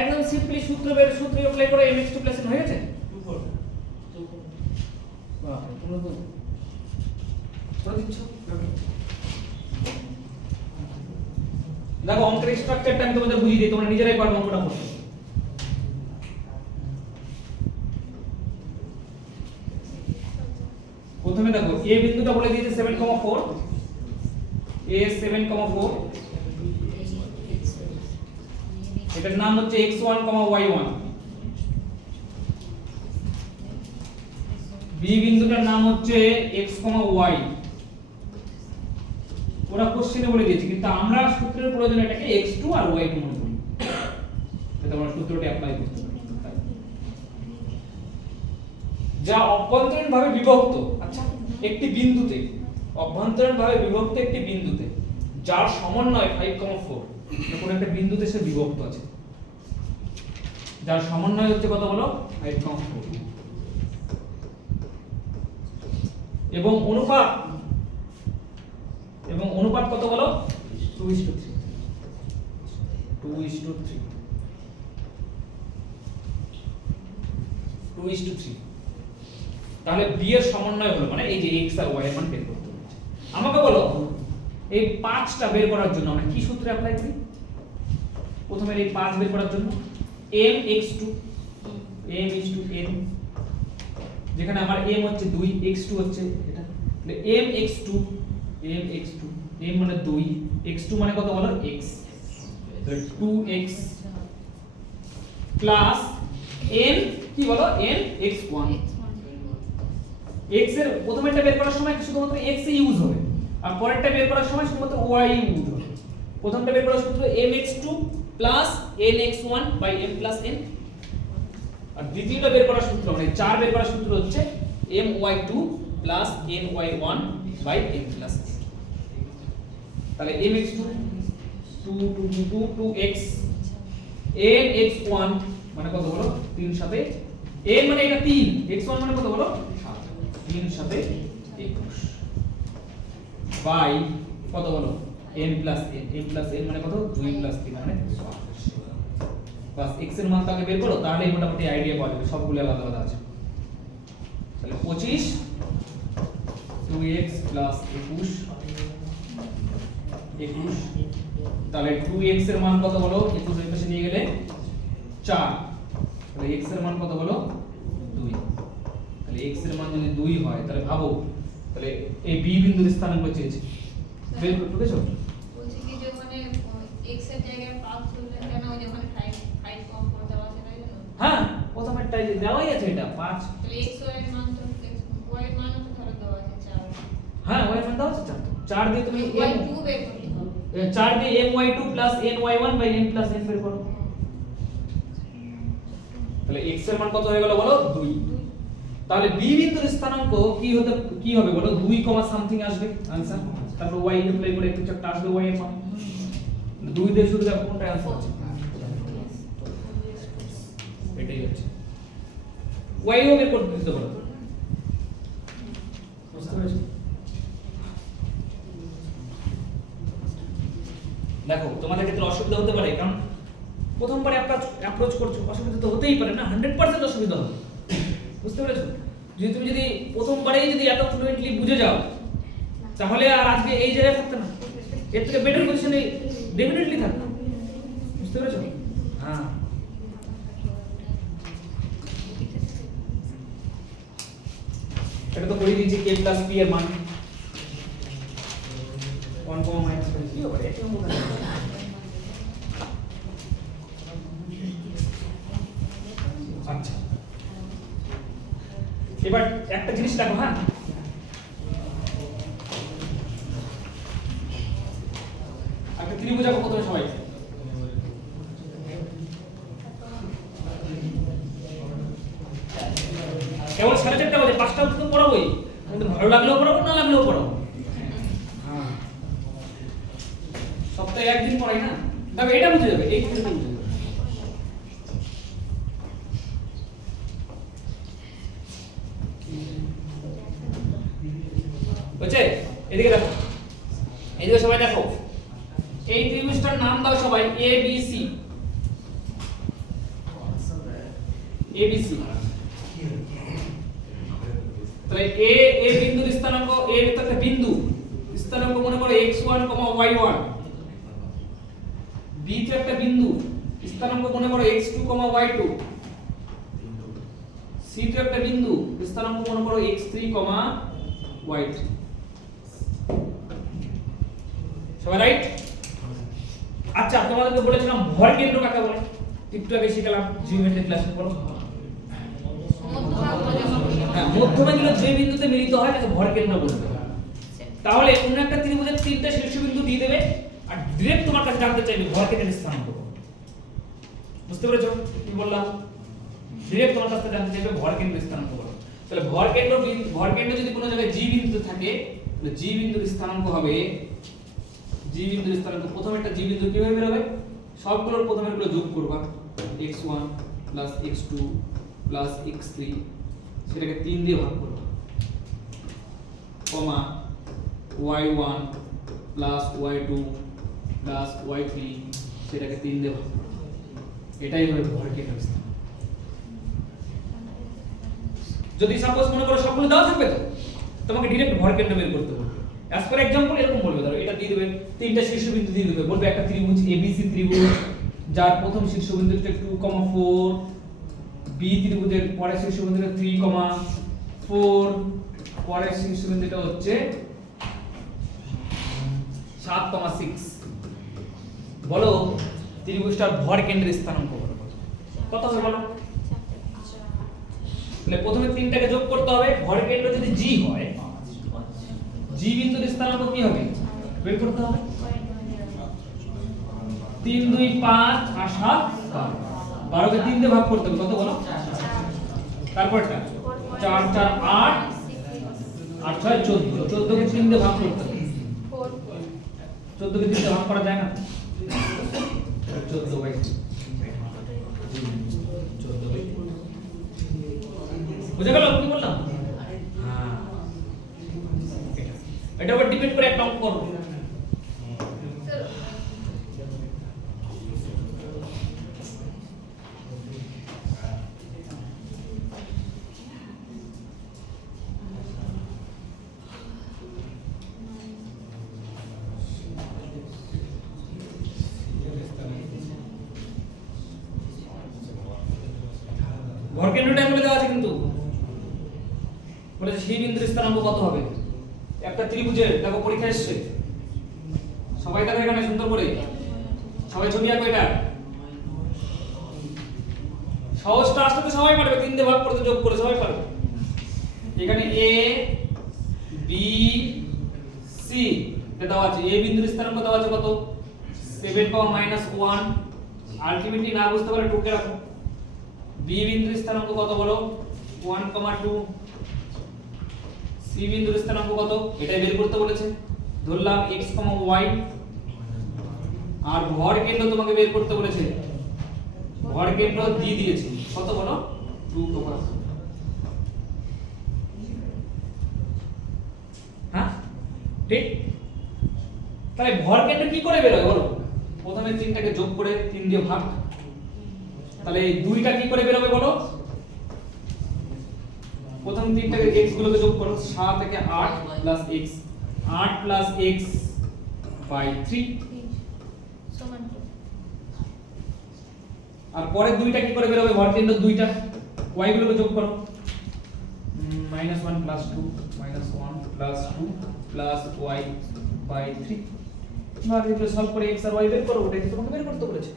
একদম সিম্পলি সূত্র অ্যাপ্লাই করে mx2 n হয়ে গেছে। বাহ, তোমরা তো করে দিচ্ছ। দেখো অঙ্কের স্ট্রাকচারটা আমি তোমাদের বুঝিয়ে দিই, তোমরা নিজেরাই পারবে অঙ্কটা করতে। প্রথমে দেখো a বিন্দুটা বলে দিয়েছে 7,4, a 7,4, এটার নাম হচ্ছে x1, y1। b বিন্দুটার নাম হচ্ছে x, y। ওরা কোশ্চেনে বলে দিয়েছে, কিন্তু আমরা সূত্রের প্রয়োজনে এটাকে x2 আর y2 মনে করি, যাতে আমরা সূত্রটা অ্যাপ্লাই করতে পারি। যা অভ্যন্তরীণভাবে বিভক্ত, আচ্ছা একটি বিন্দুতে, অভ্যন্তরীণভাবে বিভক্ত একটি বিন্দুতে যার সমন্বয় 5,4, কোন একটা বিন্দুতে সে বিভক্ত আছে, যার সমন্বয় হচ্ছে কত বলো 5,4, এবং অনুপাত কত বলো 2:3, 2:3। তাহলে b এর সমন্বয় হলো মানে এই যে x আর y এর মান বের করতে হবে। আমাকে বলো এই 5টা বের করার জন্য আমরা কি সূত্র অ্যাপ্লাই করি? প্রথমে এই 5 বের করার জন্য mx2 n, যেখানে আমার m হচ্ছে 2, x2 হচ্ছে এটা, তাহলে mx2 m মানে 2, x2 মানে কত বলো x, তাহলে 2x প্লাস n কি বলো n x1। x এর প্রথমেরটা বের করার সময় শুধুমাত্র x ই ইউজ হবে, আর পরেরটা বের করার সময় শুধুমাত্র y ইউজ হবে। প্রথমটা বের করার সূত্র mx2 nx1 m n, আর দ্বিতীয়টা বের করার সূত্র মানে 4 বের করার সূত্র হচ্ছে my2 ny1 m n। তাহলে mx2 2x nx1 মানে কত বলো 3 সাথে n মানে এটা 3, x1 মানে কত বলো 7, 3 সাথে 21 বাই কত বলো n মানে কত 2 3 মানে 22। বাস x এর মান তাকে বের করো, তাহলে মোটামুটি আইডিয়া পাওয়া যাবে, সবগুলো আলাদা আলাদা আছে। তাহলে 25 2x 21, তাহলে 2x এর মান কত বলো 21 এর পাশে নিয়ে গেলে 4, তাহলে x এর মান কত বলো 2। তাহলে x এর মান যদি 2 হয় তাহলে ভাবো, তাহলে এই b বিন্দুর স্থানাঙ্ক চেয়েছে বের করতে পেরেছো? বলছি কি যে মানে x এর জায়গায় 5 তুললে কেন ওই যখন 5 কম করে দেওয়া আছে তাই জন্য? হ্যাঁ প্রথমেরটাই যে দেওয়াই আছে এটা 5, তাহলে x এর মান তো y এর মান তো ধরে দেওয়া আছে 4। হ্যাঁ y এর মান দেওয়া আছে 4, 4 দিয়ে তুমি y2 বের করতে হবে। 4 দিয়ে my2 ny1 m n বের করো, তাহলে x এর মান কত হয়ে গেল বলো 2। তাহলে b বিন্দুর স্থানাঙ্ক কি হবে বলো 2, সামথিং আসবে आंसर, তারপর y অ্যাপ্লাই করে একটু চারটা আসবে y এর মান 2 দিয়ে শুরু দেখো কোনটা आंसर আছে, এটাই হচ্ছে y ও বের করতে দিতে পারো। বুঝতে পেরেছো? দেখো তোমাদের ক্ষেত্রে অসুবিধা হতে পারে, কারণ প্রথমবার অ্যাপ্রোচ করছো, অসুবিধা তো হতেই পারে না, 100% অসুবিধা হবে। বুঝতে পেরেছো? তুমি যদি প্রথমবারেই যদি এত ফ্লুয়েন্টলি বুঝে যাও তাহলে আর আজকে এই জায়গায় থাকতে না, এর থেকে বেটার পজিশনে ডেফিনেটলি থাকবে। বুঝতে পেরেছো? হ্যাঁ এটা তো করে দিয়েছি k + p এর মান 1, - কি হবে এটা মনে হয়। আচ্ছা এবার একটা জিনিস দেখো, হ্যাঁ একটা ত্রিভুজ আঁকো প্রথমে সবাই। কেবল 4:30 বাজে, 5টা অবধি তো পড়াবোই, আমাদের ভালো লাগলেও পড়াবো না লাগলেও পড়াবো। হ্যাঁ সপ্তাহে একদিন পড়াই না, তবে এটা বুঝে যাবে, এই বুঝে যাবে। বুঝছে? এদিকে দেখো, এদিকে সবাই দেখো, এই ত্রিভুজটার নাম দাও সবাই ABC। ABC তাহলে এ বিন্দুর স্থানাঙ্ক এ তো একটা বিন্দু স্থানাঙ্ক মনে করো x1, y1 বি তো একটা বিন্দু স্থানাঙ্ক মনে করো x2, y2 সি তো একটা বিন্দু স্থানাঙ্ক মনে করো x3, y3 সবাই রাইট আচ্ছা তোমাদেরকে বলেছিলাম ভর কেন্দ্র কাকে বলে একটু আগে শিখলাম জিওমেট্রি ক্লাসে বলো মধ্যভাগ বলে হ্যাঁ মধ্যবিন্দু যে বিন্দুতে মিলিত হয় তাকে ভর কেন্দ্র বলতে হয় তাহলে কোন একটা ত্রিভুজের তিনটা শীর্ষবিন্দু দিয়ে দেবে আর ডাইরেক্ট তোমার কাছে জানতে চাইবে ভর কেন্দ্রের স্থানাঙ্ক বুঝতে পেরেছো কি বললাম ডাইরেক্ট তোমার কাছে জানতে চাইবে ভর কেন্দ্রের স্থানাঙ্ক বলো তাহলে ভর কেন্দ্র যদি কোনো জায়গায় জি বিন্দু থাকে তাহলে জি বিন্দুর স্থানাঙ্ক হবে জি বিন্দুর স্থানাঙ্ক প্রথমে একটা জি বিন্দু কিভাবে বের হবে সবগুলোর প্রথমে গুলো যোগ করবা x1 x2 x3 সেটাকে 3 দিয়ে ভাগ করবা কমা y1 y2 y3 সেটাকে 3 দিয়ে ভাগ করবা এটাই হবে ভর কেন্দ্রের স্থানাঙ্ক যদি সাপোজ মনে করো সবগুলো দেওয়া থাকবে তো তোমাকে ডাইরেক্ট ভর কেন্দ্র বের করতে হবে অ্যাজ ফর एग्जांपल এরকম বলবে ধরো এটা দিয়ে দেবে তিনটা শীর্ষবিন্দু দিয়ে দেবে বলবে একটা ত্রিভুজ ABC ত্রিভুজ যার প্রথম শীর্ষবিন্দুটা 2,4 বি ত্রিভুজের পরের শীর্ষবিন্দুটা 3,4 পরের শীর্ষবিন্দুটা হচ্ছে 7,6 বলো ত্রিভুজটার ভর কেন্দ্রের স্থানাঙ্ক বলো কত হবে বলো তাহলে প্রথমে তিনটাকে যোগ করতে হবে ভর কেন্দ্র যদি জি হয় জি বিন্দুর স্থানাঙ্ক কি হবে বের করতে হবে 3 2 5 আর 7 12 কে 3 দিয়ে ভাগ করতে হবে কত বলো তারপরটা 4 4 8 8 6 14 14 কে 3 দিয়ে ভাগ করতে হবে 14 কে 3 দিয়ে ভাগ করা যায় না 14 বাই 14 বাই বুঝা গেল কি বললাম হ্যাঁ এটা উপর ডিপেন্ড করে একটা অঙ্ক করব ভর কেন্দ্রটা বলে দেওয়া আছে কিন্তু বলেছে সেই বিন্দুর স্থানাঙ্ক কত হবে একটা ত্রিভুজের দেখো পরীক্ষা এসেছে সবাই দেখো এখানে সুন্দর করে সবাই ছবি আঁকো এটা সহজটা আসতে তো সবাই পারবে 3 দিয়ে ভাগ করতে যোগ করে সবাই পারবে এখানে a b c এটা দেওয়া আছে a বিন্দুর স্থানাঙ্ক দেওয়া আছে কত 7, -1 আলটিমেটলি না বুঝতে পারলে টুকে রাখো b বিন্দুর স্থানাঙ্ক কত বলো 1, 2 c বিন্দুর স্থানাঙ্ক কত এটাই বের করতে বলেছে ধরলাম x, y আর ভর কেন্দ্র তোমাকে বের করতে বলেছে ভর কেন্দ্র দিয়ে দিয়েছে কত বলো 2, হ্যাঁ ঠিক তাহলে ভর কেন্দ্র কি করে বের হয় বলো প্রথমে তিনটাকে যোগ করে 3 দিয়ে ভাগ তাহলে এই দুইটা কি করে বের হবে বলো প্রথম তিনটাকে x গুলোকে যোগ করো 7 থেকে 8 plus x 8 plus x by 3 সমান 2 আর পরের দুইটা কি করে বের হবে ভর কেন্দ্র দুইটা y গুলোকে যোগ করো -1 plus 2 -1 plus 2 plus y by 3 তোমরা এগুলো সলভ করে x আর y বের করো ওটাই তোমাকে বের করতে বলেছে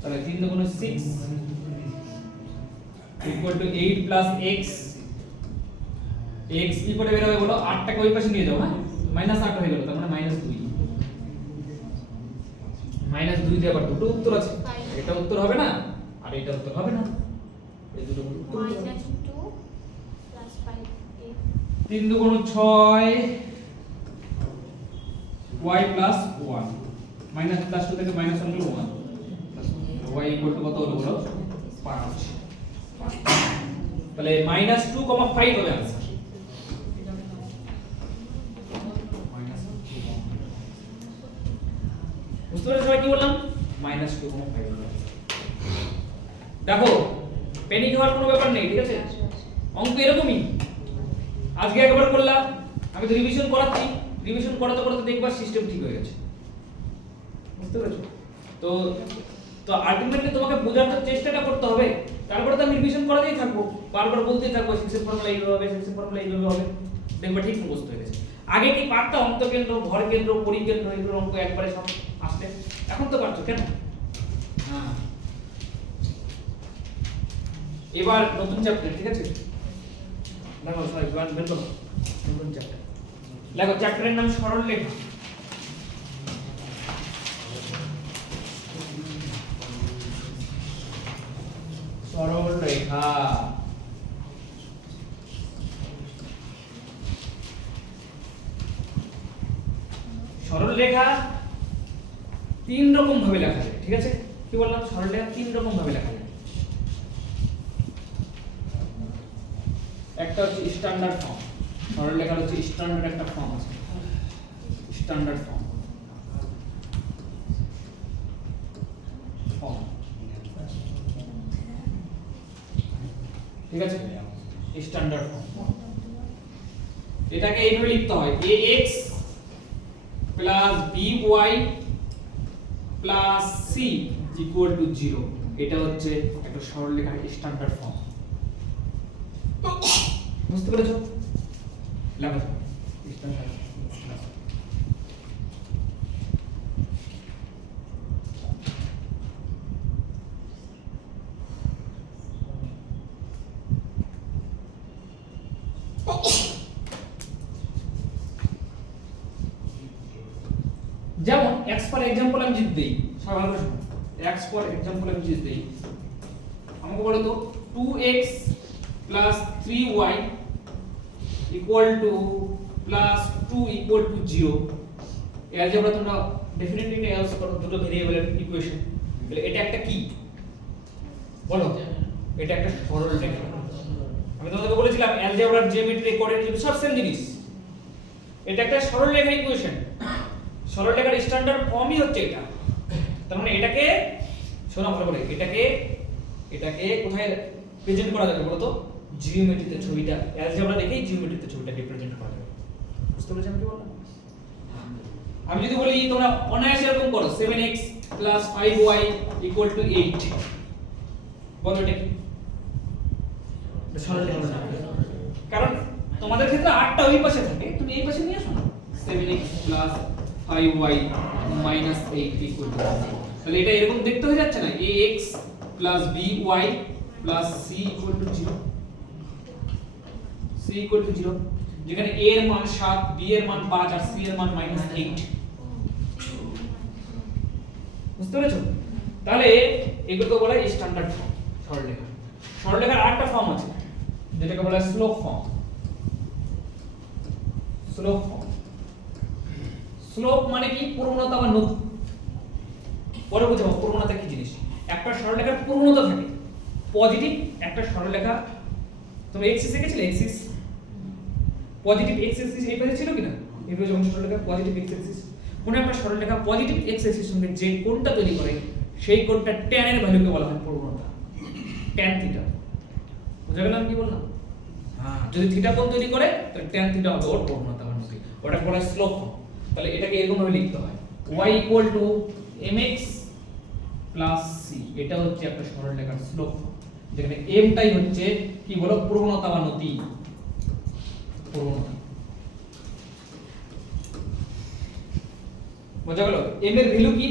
তাহলে 3 × 6 8 প্লাস x x কি করে বের হবে বলো 8 টাকে ওই পাশে নিয়ে যাও হ্যাঁ -8 হয়ে গেল তার মানে -2 দিয়ে আবার দুটো উত্তর আছে এটা উত্তর হবে না আর এটা উত্তর হবে না এই দুটো উত্তর -2 plus 5 3 2 × 6 y plus 1 minus plus 2 থেকে -1 হলো 1 y কত হলো বলো 5 তাহলে -2,5 হবে आंसर বুঝতে পেরেছো কি বললাম -2,5 দেখো প্যানিক হওয়ার কোনো ব্যাপার নেই, ঠিক আছে? অঙ্ক এরকমই, আজকে একবার করলাম, আমি তো রিভিশন করাচ্ছি, রিভিশন করাতে করাতে দেখবা সিস্টেম ঠিক হয়ে গেছে, বুঝতে পেরেছো? তো তো আলটিমেটলি তোমাকে বোঝার তো চেষ্টাটা করতে হবে, তারপরে তো আমি রিভিশন করাতেই থাকবো, বারবার বলতেই থাকবো সিক্সের ফর্মুলা এইভাবে হবে, সিক্সের ফর্মুলা এইভাবে হবে, দেখবা ঠিক মুখস্থ হয়ে গেছে। আগে কি পারতাম অন্তকেন্দ্র, ভর কেন্দ্র, পরিকেন্দ্র এগুলো অঙ্ক একবারে সব আসতে, এখন তো পারছো কেন? হ্যাঁ, এবার নতুন চ্যাপ্টার, ঠিক আছে? দেখো সরি বের করো নতুন চ্যাপ্টার, দেখো চ্যাপ্টারের নাম সরল রেখা। সরল রেখা, সরল রেখা তিন রকম ভাবে লেখা যায়, ঠিক আছে? কি বললাম, সরল রেখা তিন রকম ভাবে লেখা যায়। একটা হচ্ছে স্ট্যান্ডার্ড ফর্ম, সরল রেখার হচ্ছে স্ট্যান্ডার্ড একটা ফর্ম আছে, স্ট্যান্ডার্ড ফর্ম, ঠিক আছে? স্ট্যান্ডার্ড ফর্ম, এটাকে এইভাবে লিখতে হয় ax plus by plus c equal to 0, এটা হচ্ছে একটা সরলরেখার স্ট্যান্ডার্ড ফর্ম, বুঝতে পেরেছো? লেখো স্ট্যান্ডার্ড। যেমন x ফর एग्जांपल আমি যদি দেই, সবাই ভালো শোনো, x ফর एग्जांपल আমি যদি দেই, আমাকে বলো তো 2x 3y equal to plus 2 equal to 0, এই অ্যালজেব্রা তোমরা ডেফিনেটলি এটা ইউজ করো, দুটো ভেরিয়েবলের ইকুয়েশন, তাহলে এটা একটা কি বলো? এটা একটা সরল রেখা। আমি তোমাদেরকে বলেছিলাম অ্যালজেব্রার জিওমেট্রি কোঅর্ডিনেট সব সেম জিনিস, এটা একটা সরল রেখার ইকুয়েশন, সরল রেখার স্ট্যান্ডার্ড ফর্মই হচ্ছে এটা। তার মানে এটাকে শোনা ভালো করে, এটাকে কোথায় প্রেজেন্ট করা যাবে বলো তো? জিওমেট্রিতে, ছবিটা অ্যালজেব্রা দেখেই জিওমেট্রিতে ছবিটা রিপ্রেজেন্ট করা যাবে, বুঝতে পেরেছো আমি কি বললাম? আমি যদি বলি তোমরা অনায়াসে এরকম করো 7x 5y 8, বলো এটা কি? সরল রেখা, কারণ তোমাদের ক্ষেত্রে 8টা ওই পাশে থাকে, তুমি এই পাশে নিয়ে আসো না, 7x 5y 8 ইকুয়াল টু, তাহলে এটা এরকম দেখতে হয়ে যাচ্ছে না, ax by c equal to 0, c equal to 0, যেখানে a এর মান 7, b এর মান 5 আর c এর মান -8, বুঝতে পেরেছো? তাহলে এগুলো তো বলা হয় স্ট্যান্ডার্ড ফর্ম সরলরেখা। সরলরেখার আরেকটা ফর্ম আছে যেটাকে বলা হয় slope form, slope form. Slope মানে কি? প্রবণতা বা নতি। পরে বুঝাবো প্রবণতা কি জিনিস। একটা সরলরেখার প্রবণতা থাকে পজিটিভ, একটা সরলরেখা তুমি এক্সিস শিখেছিলে, এক্সিস পজিটিভ এক্স অ্যাক্সিস এই পাশে ছিল কিনা? এই পাশে যখন সরলরেখা পজিটিভ এক্স অ্যাক্সিস, কোন একটা সরলরেখা পজিটিভ এক্স অ্যাক্সিস সঙ্গে যে কোণটা তৈরি করে সেই কোণটা tan এর ভ্যালুকে বলা হয় প্রবণতা, tan থিটা। বুঝা গেল আমি কি বললাম? হ্যাঁ, যদি থিটা কোণ তৈরি করে তাহলে tan থিটা হবে ওর প্রবণতা বা নতি, ওটা বলা হয় স্লোপ ফর্ম। তাহলে এটাকে এরকম ভাবে লিখতে হয় y mx c, এটা হচ্ছে একটা সরলরেখার স্লোপ ফর্ম, যেখানে m টাই হচ্ছে কি বলো প্রবণতা বা নতি, প্রবণতা। বুঝা গেল? m এর ভ্যালু কি?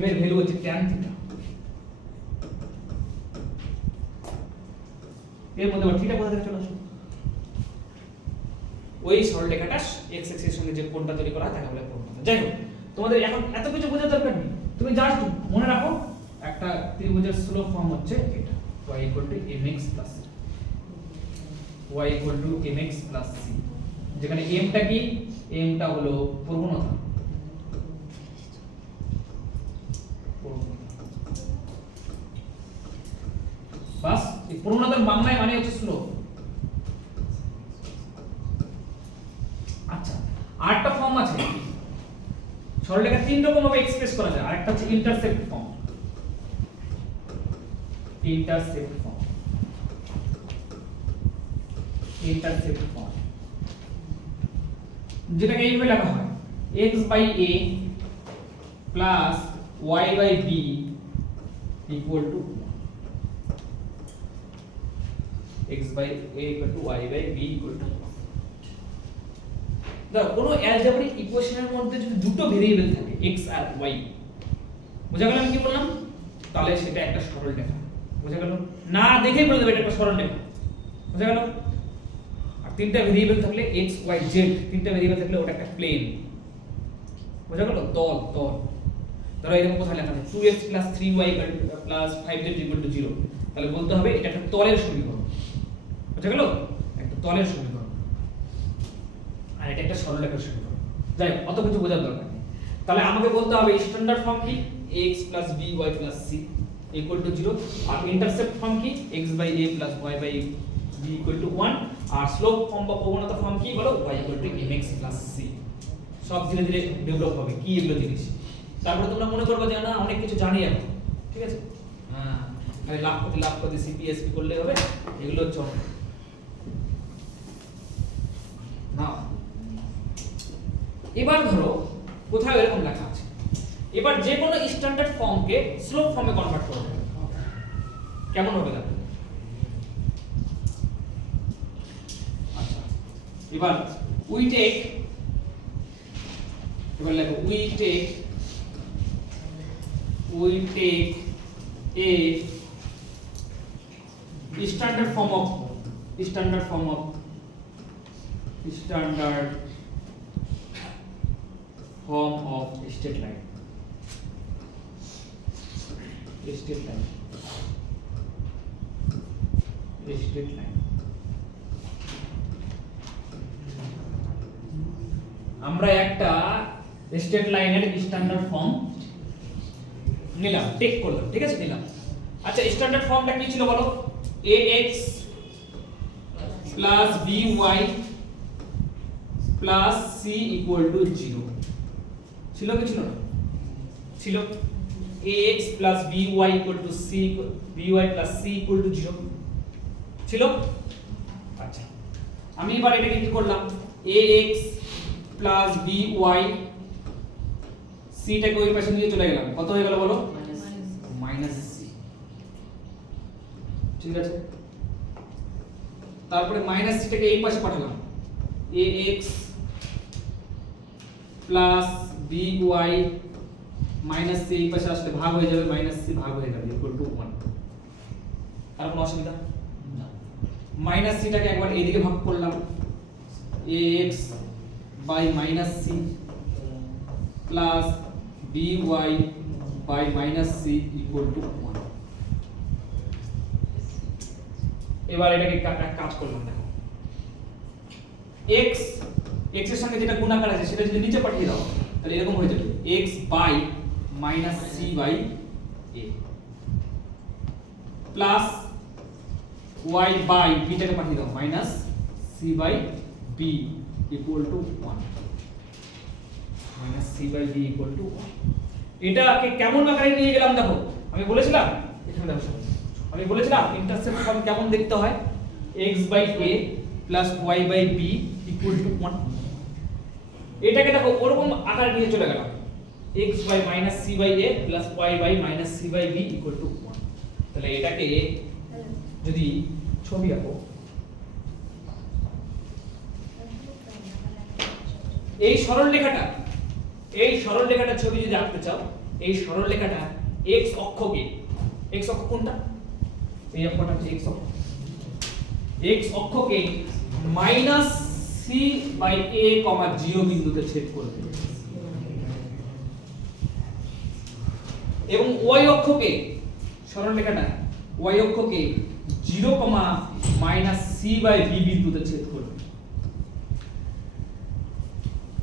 m এর ভ্যালু হচ্ছে tan থিটা, এর মধ্যে থিটা কোথা থেকে চলে আসে? ওই সরলরেখাটা x অ্যাক্সিসের সঙ্গে যে কোণটা তৈরি করা হয় তাকে বলে প্রবণতা। যাই হোক, তোমাদের এখন এত কিছু বোঝার দরকার নেই, তুমি জাস্ট মনে রাখো একটা ত্রিভুজের স্লোপ ফর্ম হচ্ছে এটা, y mx c, y mx c, যেখানে m টা কি? m টা হলো প্রবণতা, বাস। এই প্রবণতার বাংলায় মানে হচ্ছে স্লোপ। আচ্ছা, আরেকটা ফর্ম আছে সরলরেখা তিন রকম ভাবে এক্সপ্রেস করা যায়, আরেকটা হচ্ছে intercept form, intercept form. Intercept form, যেটাকে এইভাবে লেখা হয় x by a plus y by b equal to x by a equal to y by b equal to. দেখো কোনো অ্যালজেব্রিক ইকুয়েশনের মধ্যে যদি দুটো ভেরিয়েবল থাকে x আর y, বুঝা গেল আমি কি বললাম? তাহলে সেটা একটা সরল রেখা, বুঝা গেল? না দেখেই বলে দেবে এটা একটা সরল রেখা, বুঝা গেল? আর তিনটা ভেরিয়েবল থাকলে x y z, তিনটা ভেরিয়েবল থাকলে ওটা একটা প্লেন, বুঝা গেল? তল তল। ধরো এরকম কোথায় লেখা আছে 2x 3y 5z 0, তাহলে বলতে হবে এটা একটা তলের সমীকরণ, বুঝা গেল? একটা তলের সমীকরণ, আর এটা একটা সরলরেখার সমীকরণ। যাই হোক, অত কিছু বোঝার দরকার নেই। তাহলে আমাকে বলতে হবে স্ট্যান্ডার্ড ফর্ম কি x b y c equal to 0, আর ইন্টারসেপ্ট ফর্ম কি x by a plus y by b equal to 1, আর স্লোপ ফর্ম বা প্রবণতা ফর্ম কি বলো y equal to mx plus c। সব ধীরে ধীরে ডেভেলপ হবে কি এগুলো জিনিস। তারপরে তোমরা মনে করবে যে না অনেক কিছু জানি এখন, ঠিক আছে? হ্যাঁ, খালি লাভ করতে সিপিএসপি করলে হবে, এগুলো চল না। এবার ধরো কোথাও এরকম লেখা আছে, এবার যে কোনো স্ট্যান্ডার্ড ফর্মকে স্লোপ ফর্মে কনভার্ট করতে হবে। কেমন হবে দেখো? আচ্ছা, এবার লেখো we take a standard form of straight line, আমরা একটা স্ট্রেট লাইনের স্ট্যান্ডার্ড ফর্ম নিলাম, টেক করলাম, ঠিক আছে? নিলাম। আচ্ছা, স্ট্যান্ডার্ড ফর্মটা কি ছিল বলো? ax plus by plus c equal to 0 ছিল কি ছিল না? ছিল। ax plus by equal to c, by plus c equal to 0 ছিল। আচ্ছা, আমি এবার এটাকে কি করলাম? ax প্লাস by, c টাকে ওই পাশে নিয়ে চলে গেলাম, কত হয়ে গেল বলো? মাইনাস c, ঠিক আছে? তারপরে মাইনাস c টাকে এই পাশে পাঠালাম, ax plus by minus c এই পাশে আসলে ভাগ হয়ে যাবে, মাইনাস c ভাগ হয়ে যাবে ইকুয়াল টু 1। আর কোনো অসুবিধা না? মাইনাস c টাকে একবার এইদিকে ভাগ করলাম, ax by minus c plus by by minus c equal to 1। এবার এটাকে কাজ করলাম, দেখো x এর সঙ্গে যেটা গুণাকার আছে সেটা যদি নিচে পাঠিয়ে দাও তাহলে এরকম হয়ে যাবে x by minus c by a plus y by b টাকে পাঠিয়ে দাও minus c by b equal to 1, minus c by b equal to 1। এটাকে কেমন আকারে নিয়ে গেলাম দেখো, আমি বলেছিলাম এখানে দেখো, আমি বলেছিলাম ইন্টারসেপ্ট ফর্ম কেমন দেখতে হয়, x by a plus y by b equal to 1। এটাকে দেখো ওরকম আকারে নিয়ে চলে গেলাম, x by minus c by a plus y by minus c by b equal to 1। তাহলে এটাকে যদি ছবি আঁকো, এই সরল রেখাটা ছবি যদি আঁকতে চাও, এই সরল রেখাটা x অক্ষকে, x অক্ষ কোনটা? এই অক্ষটা হচ্ছে x অক্ষকে মাইনাস c বাই a কমা 0 বিন্দুতে ছেদ করবে, এবং y অক্ষকে সরল রেখাটা y অক্ষকে 0 comma minus c by b বিন্দুতে ছেদ করবে।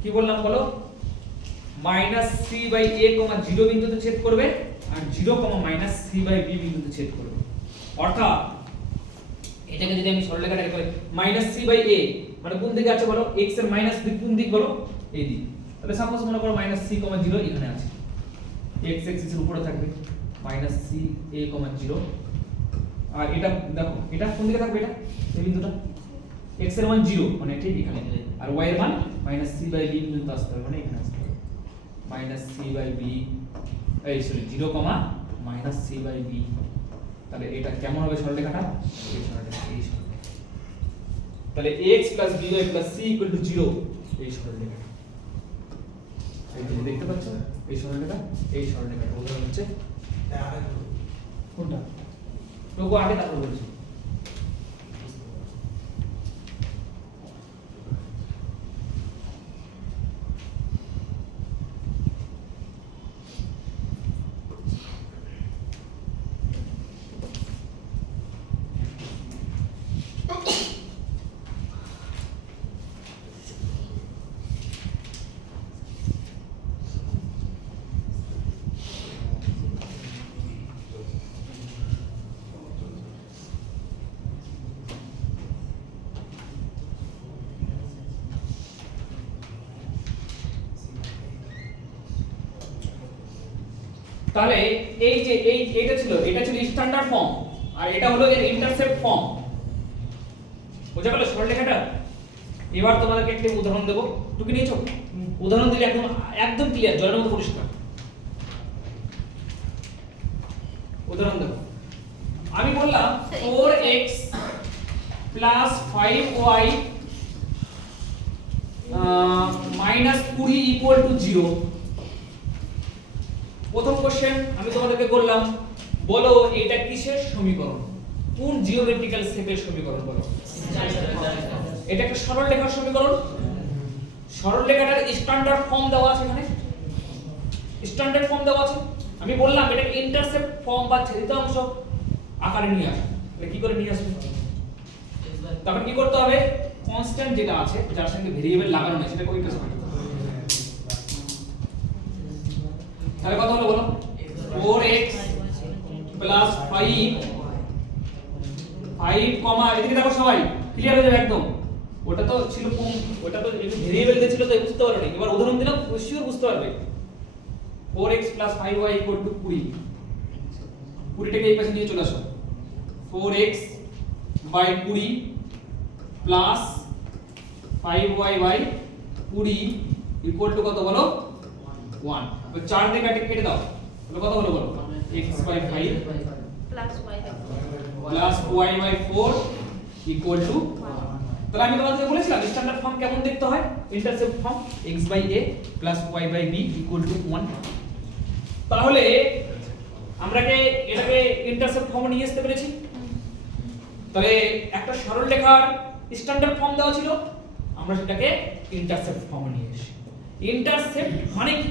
কি বললাম বলো? মাইনাস c বাই a কমা 0 বিন্দুতে ছেদ করবে, আর 0 comma minus c by b বিন্দুতে ছেদ করবে। অর্থাৎ এটাকে যদি আমি সরলরেখাটাকে করি মাইনাস c বাই a মানে কোন দিকে আছে বলো? x এর মাইনাস দিক কোন দিক বলো? এই দিক। তাহলে সাপোজ মনে করো মাইনাস c কমা 0 এখানে আছে, x এক্সিসের উপরে থাকবে মাইনাস c a কমা 0, আর এটা দেখো এটা কোন দিকে থাকবে? এটা এই বিন্দুটা x এর মান 0 মানে ঠিক এখানে, আর y এর মান -c বাই b পর্যন্ত আসতে হবে, মানে এখানে আসতে হবে -c বাই b, এই সরি 0, -c বাই b। তাহলে এটা কেমন হবে সরলরেখাটা? এই সরলরেখা, এই সরলরেখা। তাহলে x + by + c = 0, এই সরলরেখা। এই যে দেখতে পাচ্ছ এই সরলরেখা, এই সরলরেখাটা উদাহরণ হচ্ছে কোনটা? লোগো আগে তারপর বলছি। তাহলে এই যে এটা ছিল স্ট্যান্ডার্ড ফর্ম, আর এটা হলো এর ইন্টারসেপ্ট ফর্ম। বোঝা গেল সরলরেখাটা? এবার তোমাদেরকে একটা উদাহরণ দেব, টুকি নিয়েছো? উদাহরণ দিলে একদম ক্লিয়ার, জলের মতো পরিষ্কার। উদাহরণ দেব, আমি বললাম 4x + 5y -20 = 0। প্রথম কোশ্চেন আমি তোমাদেরকে বললাম, বলো এটা কিসের সমীকরণ? কোন জিওমেট্রিক্যাল শেপের সমীকরণ বলো? এটা একটা সরল রেখার সমীকরণ। সরল রেখাটার স্ট্যান্ডার্ড ফর্ম দেওয়া আছে এখানে, স্ট্যান্ডার্ড ফর্ম দেওয়া আছে। আমি বললাম এটা ইন্টারসেপ্ট ফর্ম বা ছেদিত অংশ আকারে নিয়ে আসবে। তাহলে কি করে নিয়ে আসবে? তখন কি করতে হবে? কনস্ট্যান্ট যেটা আছে, যার সঙ্গে ভেরিয়েবল লাগানো নেই, সেটাকে ইন্টারসেপ্ট করতে হবে। তাহলে কত হলো বলো? 4x + 5 এদিকে দেখো সবাই, ক্লিয়ার হয়ে যাবে একদম। ওটা তো ছিল ওটা তো ভেরিয়েবল দিয়েছিল, তো বুঝতে পারোনি। এবার উদাহরণ দিলাম, শিওর বুঝতে পারবে। 4x + 5y = 20। 20টাকে এই পাশে নিয়ে চলে আসো। 4x / 20 + 5y / 20 = কত বলো? 1। তো 4 দিয়ে কেটে দাও, তাহলে কত হলো বলো? x / 5 + y / 4 = 1। তাহলে আমি তোমাদেরকে বলেছিলাম স্ট্যান্ডার্ড ফর্ম কেমন দেখতে হয়? Intercept form x / a + y / b = 1। তাহলে আমরা এটাকে ইন্টারসেপ্ট ফর্মে নিয়ে আসতে পেরেছি। তাহলে একটা সরল রেখার স্ট্যান্ডার্ড ফর্ম দেওয়া ছিল, আমরা সেটাকে ইন্টারসেপ্ট ফর্মে নিয়ে এসেছি। ইন্টারসেপ্ট মানে কি?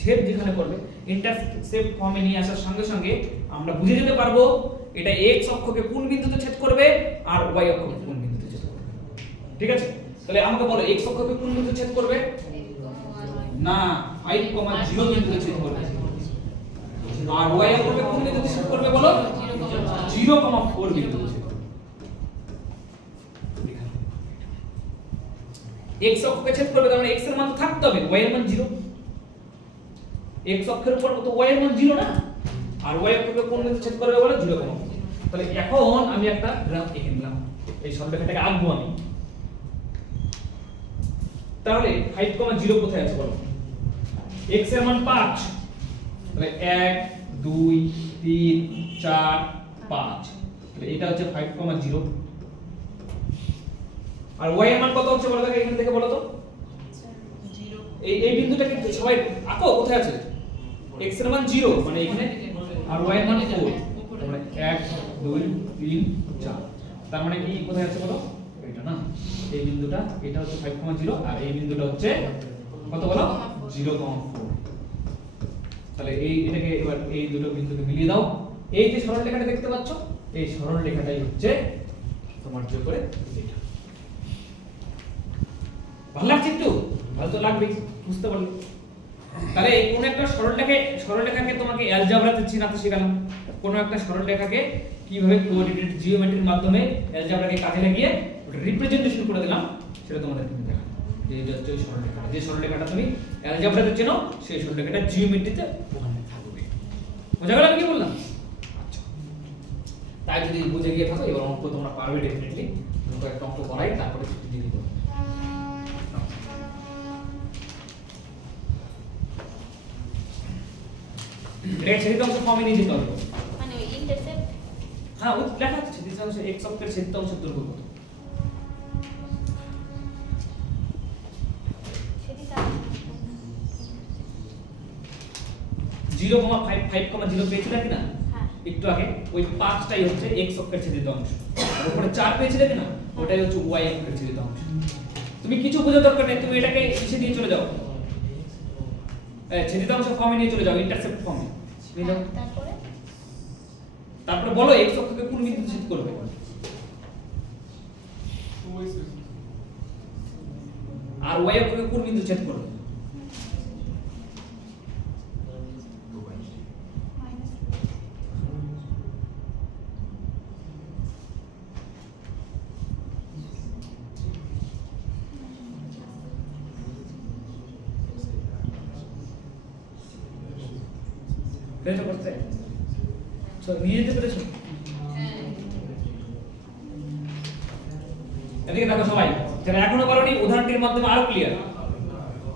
শেপ যেখানে করবে, ইন্টারসেপ্ট ফর্মে নিয়ে আসার সঙ্গে সঙ্গে আমরা বুঝে যেতে পারবো এটা x অক্ষকে কোন বিন্দুতে ছেদ করবে আর y অক্ষকে কোন বিন্দুতে ছেদ করবে। ঠিক আছে? তাহলে আমাকে বলো x অক্ষকে কোন বিন্দুতে ছেদ করবে? না, 5,0 বিন্দুতে ছেদ করবে। আর y অক্ষকে কোন বিন্দুতে ছেদ করবে বলো? 0,4 বিন্দুতে ছেদ করবে। x অক্ষকে ছেদ করবে, তার মানে x এর মান তো থাকতে হবে, y এর মান 0। x অক্ষের উপর তো y এর মান 0 না, আর y অক্ষকে কোন বিন্দুতে ছেদ করবে বলো? 0,4। তাহলে এখন আমি একটা গ্রাফ এঁকে নিলাম, এই সরলরেখাটাকে আঁকবো আমি। তাহলে 5,0 কোথায় আছে বলো? x এর মান 5, তাহলে 1 2 3 4 5, তাহলে এটা হচ্ছে 5,0। আর y এর মান কত হচ্ছে বলো? দেখো এখান থেকে বলো তো। 0 এই বিন্দুটাকে সবাই আঁকো, কোথায় আছে? x এর মান 0 মানে এখানে, আর y এর মান 4, তাহলে 1 2 3 4। তার মানে কি কোথায় আছে বলো? এটা না, এই বিন্দুটা, এটা হচ্ছে 5,0 আর এই বিন্দুটা হচ্ছে কত বলো? 0,4। তাহলে এটাকে এবার এই দুটো বিন্দুকে মিলিয়ে দাও। এই যে সরল রেখাটা দেখতে পাচ্ছ, এই সরল রেখাটাই হচ্ছে তোমার যোগ করে এটা। ভালো লাগছে একটু? ভালো তো লাগবে, বুঝতে পারলে। তাহলে কোন একটা সরলরেখাকে তোমাকে অ্যালজেব্রাতে চিনাতে শেখালাম। কোন একটা সরলরেখাকে কিভাবে কোঅর্ডিনেট জিওমেট্রির মাধ্যমে অ্যালজেব্রাকে কাজে লাগিয়ে ওটা রিপ্রেজেন্টেশন করে দিলাম, সেটা তোমাদের তুমি দেখাবো। যে এটা হচ্ছে সরলরেখা, যে সরলরেখাটা তুমি অ্যালজেব্রাতে চেনো, সেই সরলরেখাটা জিওমেট্রিতে ওখানে থাকবে। বোঝা গেল আমি কি বললাম? আচ্ছা, তাই যদি বুঝে গিয়ে থাকো, এবার অঙ্ক তোমরা পারবে ডেফিনেটলি। একটা অঙ্ক করাই তারপরে ছুটি দিয়ে দিতে হবে। এটা ছেদিতাংশ ফর্মে নিয়ে যেতে হবে। মানে ওই ইন্টারসেপ্ট হ্যাঁ ওই লেখা আছে ছেদিতাংশ x অক্ষের ছেদিতাংশের দৈর্ঘ্য কত। সেটা 0,5,0 পেয়েছিলে কিনা হ্যাঁ একটু আগে, ওই 5টাই হচ্ছে x অক্ষের ছেদিতাংশ। আর ওখানে 4 পেয়েছিলে কিনা ওটাই হচ্ছে y অক্ষের ছেদিতাংশ। তুমি কিছু বোঝার দরকার নেই, তুমি এটাকে ইসে দিয়ে চলে যাও, ছেদিতাংশ ফর্মে নিয়ে চলে যাও, ইন্টারসেপ্ট ফর্মে নিয়ে যাও। তারপরে তারপরে বলো x অক্ষকে কোন বিন্দুতে ছেদ করবে, আর y অক্ষকে কোন বিন্দুতে ছেদ করবে। পেরেছো করতে? নিয়ে যেতে পেরেছো? হ্যাঁ এদিকে দেখো সবাই, যারা এখনো করোনি উদাহরণটির মাধ্যমে আরো ক্লিয়ার।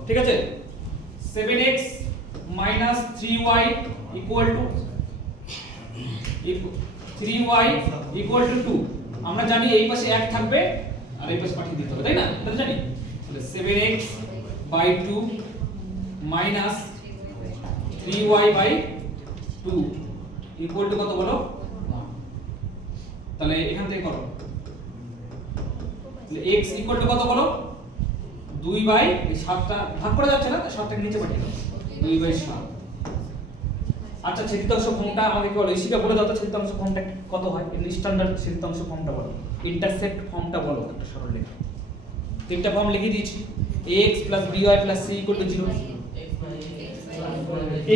ঠিক আছে, 7x 3y equal to 3y equal to 2। আমরা জানি এই পাশে 1 থাকবে আর এই পাশে পাঠিয়ে দিতে হবে, তাই না? এটা তো জানি। তাহলে 7x by 2 minus 3y by 2 equal to কত বলো? 1। তাহলে এখান থেকে করো, x ইকুয়াল টু কত বলো? 2 বাই এই 7টা ভাগ করা যাচ্ছে না, তো 7টাকে নিচে পাঠিয়ে দাও, 2 বাই 7। আচ্ছা ছেদিতাংশ ফর্মটা আমাকে বলো, ইসিকা বলে দাও তো ছেদিতাংশ ফর্মটা কত হয়? এমনি স্ট্যান্ডার্ড ছেদিতাংশ ফর্মটা বলো, ইন্টারসেক্ট ফর্মটা বলো, একটা সরল রেখা। তিনটা ফর্ম লিখে দিয়েছি, ax by c = 0,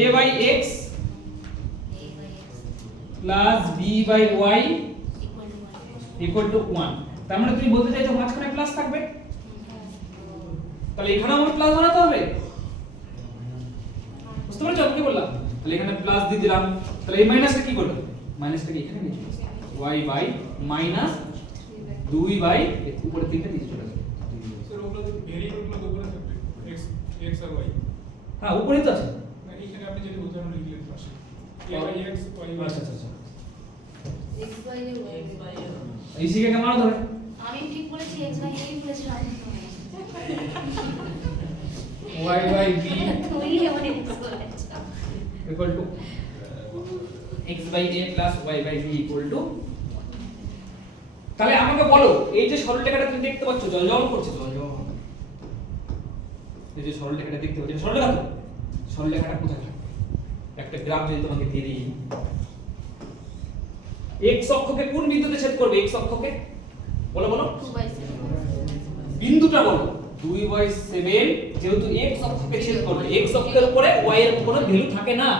a by x plus b by y equal to 1। তার মানে তুমি বলতে চাইছো মাঝখানে প্লাস থাকবে, তাহলে এখানে আমার প্লাস বানাতে হবে। বুঝতে পারছো আমি কি বললাম? তাহলে এখানে প্লাস দিয়ে দিলাম, তাহলে এই মাইনাসটা কি করব? মাইনাসটাকে এখানে নিয়ে আসবো, y বাই মাইনাস 2 বাই উপরে 3টা নিচে চলে যাবে। স্যার ওগুলো ভেরিয়েবলগুলো উপরে থাকবে x আর y। হ্যাঁ উপরেই তো আছে। না এখানে আপনি যদি উদাহরণ লিখলেন পাশে a by x y by আচ্ছা আচ্ছা x by a এই শিখে কেমন ধরে? আমি ঠিক বলেছি x by a বলেছিলাম y by b তুই এমন x বলেছ equal to x by a plus y by b equal to। তাহলে আমাকে বলো এই যে সরলরেখাটা তুমি দেখতে পাচ্ছ জল করছে, এই যে সরলরেখাটা দেখতে পাচ্ছ, সরলরেখা তো, সরলরেখাটা কোথায় থাকে? একটা গ্রাফ যদি তোমাকে দিয়ে দিই, x অক্ষকে কোন বিন্দুতে ছেদ করবে? x অক্ষকে বলো বলো, 2/7 বিন্দুটা বলো। 2/7 যেহেতু x অক্ষকে ছেদ করবে, x অক্ষের উপরে y এর কোনো ভ্যালু থাকে না,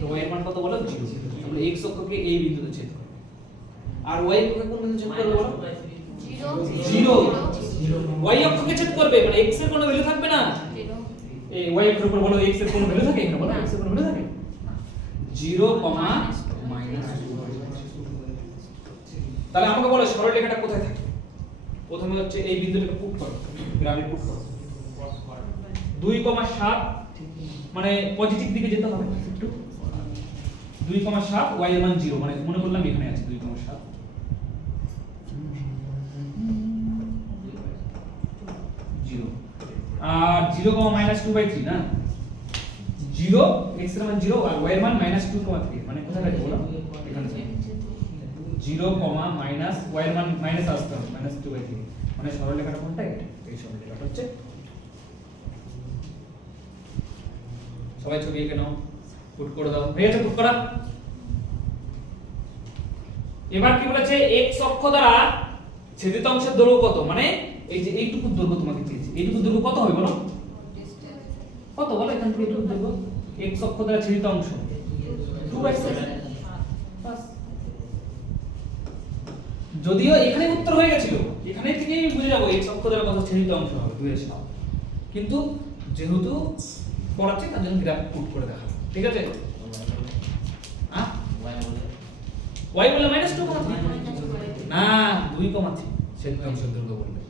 তো y এর মান কত বলো? 0। তাহলে x অক্ষকে এই বিন্দুতে ছেদ করবে, আর y অক্ষকে কোন বিন্দুতে ছেদ করবে বলো? 0। y অক্ষকে ছেদ করবে মানে x এর কোনো ভ্যালু থাকবে না। এই y অক্ষের উপর বলো x এর কোনো ভ্যালু থাকে এখানে? বলো x এর কোনো ভ্যালু থাকে? 0, তাহলে আমাকে বলো সরলরেখাটা কোথায় থাকে? প্রথমে হচ্ছে এই বিন্দুটাকে পুট করো, গ্রাফে পুট করো। 2,7 মানে পজিটিভ দিকে যেতে হবে একটু। 2,7 y এর মান 0 মানে মনে করলাম এখানে আছে 2,7 0 আর 0,-2/3 না, 0 x এর মান 0 আর y এর মান -2,3 মানে কোথায় আছে বলো? এখানে 0, y এর মান মাইনাস আসতে হবে -2/3 মানে সরলরেখাটা কোনটা? এটা এই সরলরেখাটা হচ্ছে। সবাই ছবি এঁকে নাও, পুট করে দাও, হয়ে গেছে পুট করা। এবার কি বলেছে? x অক্ষ দ্বারা ছেদিত অংশের দৈর্ঘ্য কত? মানে এই যে এইটুকু দৈর্ঘ্য তোমাকে চেয়েছি, এইটুকু দৈর্ঘ্য কত হবে বলো? কত বলো এখান থেকে এইটুকু দৈর্ঘ্য x অক্ষ দ্বারা ছেদিত অংশ 2/7 বাস। যদিও এখানে উত্তর হয়ে গেছিল, এখানে থেকেই বুঝে যাবো x অক্ষ দ্বারা কত ছেদিত অংশ হবে 2/7, কিন্তু যেহেতু পড়াচ্ছি তার জন্য গ্রাফ পুট করে দেখাবো, ঠিক আছে? y বলে -2,3 না 2,3 ছেদিতাংশের দৈর্ঘ্য বললে,